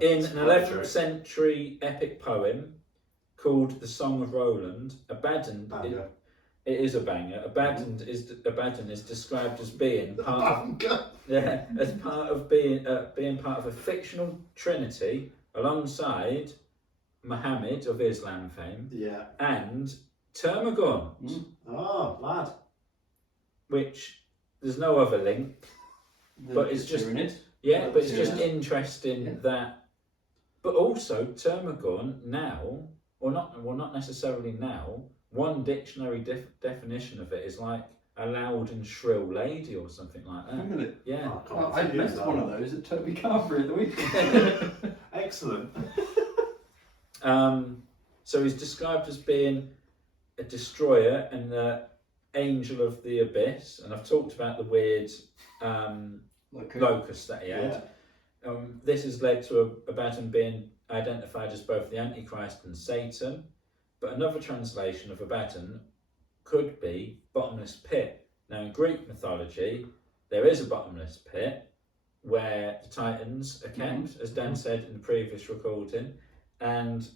In an 11th century epic poem called The Song of Roland, Abaddon. It is a banger. Abaddon is described as being part of being part of a fictional trinity alongside Muhammad of Islam fame. Yeah. And Termagant. Oh, lad. Which there's no other link, but it's just but it's just interesting that. But also Termagant now, or not necessarily now. One dictionary definition of it is like a loud and shrill lady or something like that. Really? Yeah. I met one of those at Toby Carvery the weekend. Excellent. So he's described as being a destroyer and the angel of the abyss, and I've talked about the weird locust that he had. Yeah. This has led to Abaddon being identified as both the Antichrist and Satan. But another translation of Abaddon could be bottomless pit. Now in Greek mythology, there is a bottomless pit where the Titans are kept, as Dan said in the previous recording, and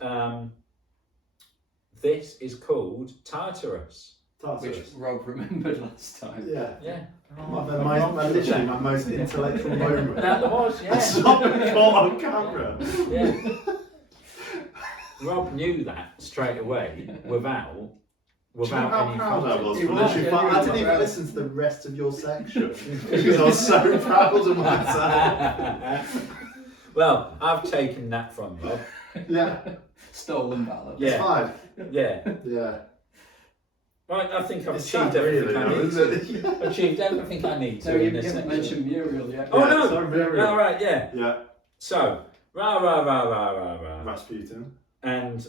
this is called Tartarus. Which Rob remembered last time. Yeah. Yeah. Literally my most intellectual moment. That was, yeah. It's not caught on camera. Yeah. Rob knew that straight away without Do you know how any proud I was? context. I didn't even listen to the rest of your section because I was so proud of myself. Well, I've taken that from Rob. Yeah. Stolen valor. Yeah. It's fine. Yeah. Yeah. Right, I think I've It's achieved sad, everything really, I need though, to. isn't it? Achieved everything I need to So you in this haven't section. mentioned Muriel yet. Oh Yeah, no! sorry, Muriel. All right, yeah. Yeah. So, rah. Rasputin. And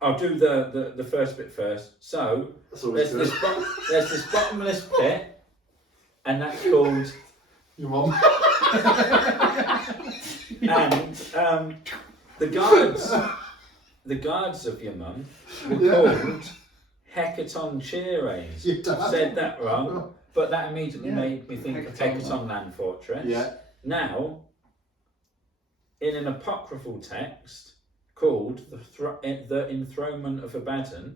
I'll do the first bit first. So there's this bottomless pit, and that's called Your mum. and the guards of your mum were called Hecaton Cheres. Said that wrong, but that immediately made me think of Hecaton Land Fortress. Yeah. Now, in an apocryphal text called the Enthronement of Abaddon,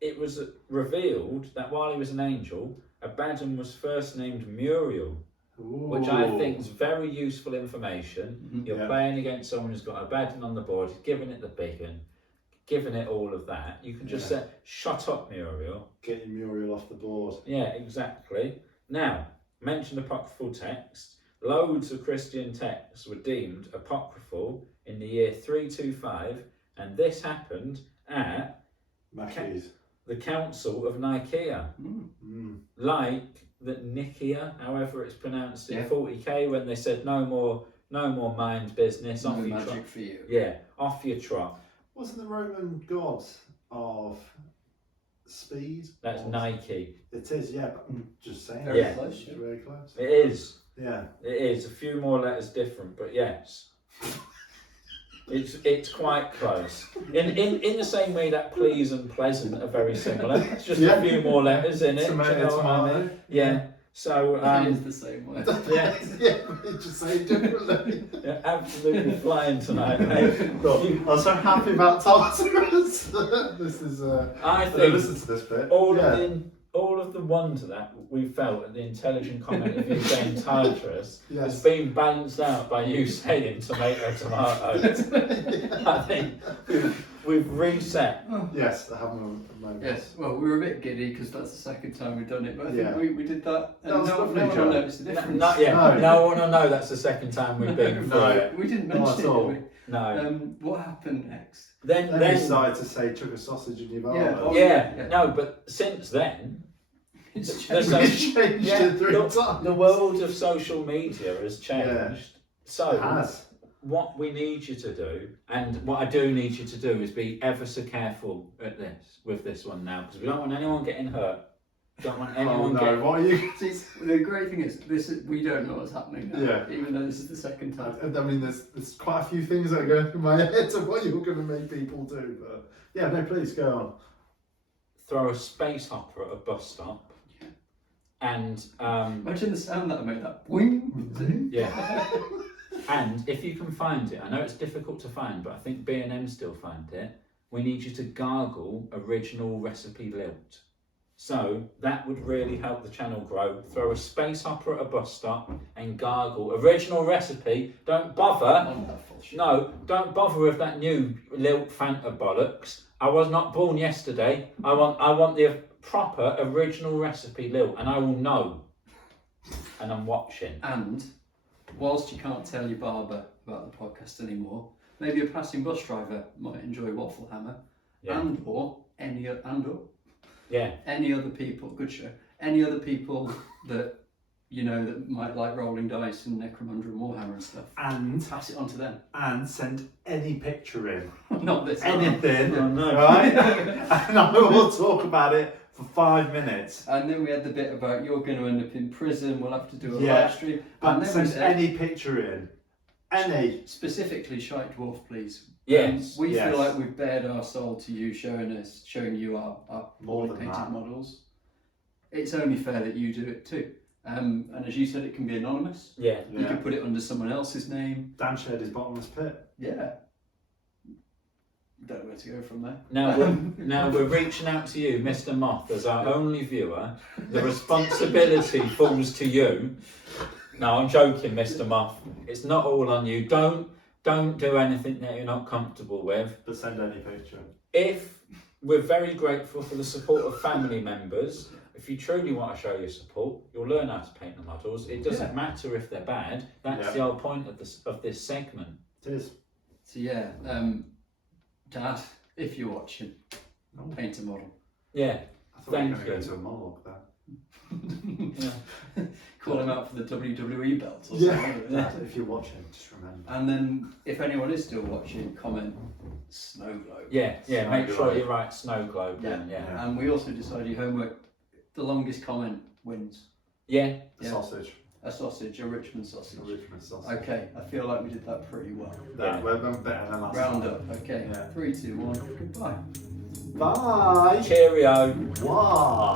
it was revealed that while he was an angel, Abaddon was first named Muriel, which I think is very useful information. Mm-hmm. You're playing against someone who's got Abaddon on the board, he's giving it the beacon, giving it all of that. You can just say, shut up, Muriel. Get your Muriel off the board. Yeah, exactly. Now, mentioned apocryphal text. Loads of Christian texts were deemed apocryphal in the year 325, and this happened at the Council of Nicaea. Like the Nicaea, however it's pronounced in 40k, when they said no more mind business. No magic for you. Yeah, off your trot. Wasn't the Roman god of speed? That's Nike. It is, yeah, but I'm just saying. Very close. It's very close. It is. Yeah. It is. A few more letters different, but yes. It's quite close. In the same way that please and pleasant are very similar. It's just a few more letters in it. Tomato. Yeah. So it is the same way. Yeah. Yeah, but just say it differently. You're absolutely flying tonight, mate. I'm so happy about Tartarus. This is I think listen to this bit. All of the wonder that we felt at the intelligent comment of you saying Tartarus has been balanced out by you saying tomato. I think we've reset. Yes, I have a moment. Yes, well, we were a bit giddy because that's the second time we've done it, but I think Yeah. we did that, and That was no lovely, one Joe. noticed the difference. No. No one will know that's the second time we've been through No. it. We didn't Not mention at it, all. did we? No. What happened next? Then Then we decided to say chuck a sausage in your bar. Yeah. Oh, yeah, no, but since then, It's There's changed. We changed it 3 times. the world of social media has changed. Yeah. So It has. what we need you to do, and what I do need you to do, is be ever so careful with this one now, because we don't want anyone getting hurt. Don't want Oh anyone no, getting. what are you? The great thing is, we don't know what's happening now, Yeah. even though this is the second time. I mean, there's quite a few things that are going through my head of what you're going to make people do, but yeah, no, please go on. Throw a space opera at a bus stop, and Imagine the sound that I made, that boing. yeah. And if you can find it, I know it's difficult to find, but I think B&M still find it. We need you to gargle original recipe lilt. So that would really help the channel grow. Throw a space opera at a bus stop and gargle original recipe. Don't bother. No, don't bother with that new lilt Fanta bollocks. I was not born yesterday. I want the proper original recipe lilt, and I will know. And I'm watching. And whilst you can't tell your barber about the podcast anymore, maybe a passing bus driver might enjoy Waffle Hammer, Yeah. and/or any other people. Good show. Any other people that that might like rolling dice and Necromunda and Warhammer and stuff. And Pass it on to them. send any picture in. Not this. Anything. Oh, no. Right? And I will talk about it for 5 minutes. And then we had the bit about you're going to end up in prison. We'll have to do a Yeah. live stream. But And then we send said, any picture in. Any. specifically, Shite Dwarf, please. Yes. We Yes. feel like we've bared our soul to you, showing you our More than painted that. models. It's only fair that you do it too. And as you said, it can be anonymous. Yeah. You Yeah. can put it under someone else's name. Dan shared his bottomless pit. Yeah. Don't know where to go from there. Now we're reaching out to you, Mr. Moth, as our only viewer. The responsibility falls to you. No, I'm joking, Mr. Moth. It's not all on you. Don't do anything that you're not comfortable with. But send any picture. If we're very grateful for the support of family members, if you truly want to show your support, you'll learn how to paint the models. It doesn't matter if they're bad. That's the whole point of this segment. It is. So yeah, Dad, if you're watching, paint a model. Yeah. I thought we were Thank going to go you. into a monologue there. Call him out for the WWE belts or Yeah. something. Dad, if you're watching, just remember. And then, if anyone is still watching, comment snow globe. Yeah. Snow Make sure globe. you write snow globe then. Yeah. And we also decided your homework, the longest comment wins. Yeah. Yeah. Sausage. A sausage, a Richmond sausage. A Richmond sausage. Okay, I feel like we did that pretty well. We're better than last Round time. up. Okay. Yeah. 3, 2, 1. Goodbye. Bye. Cheerio. Wow.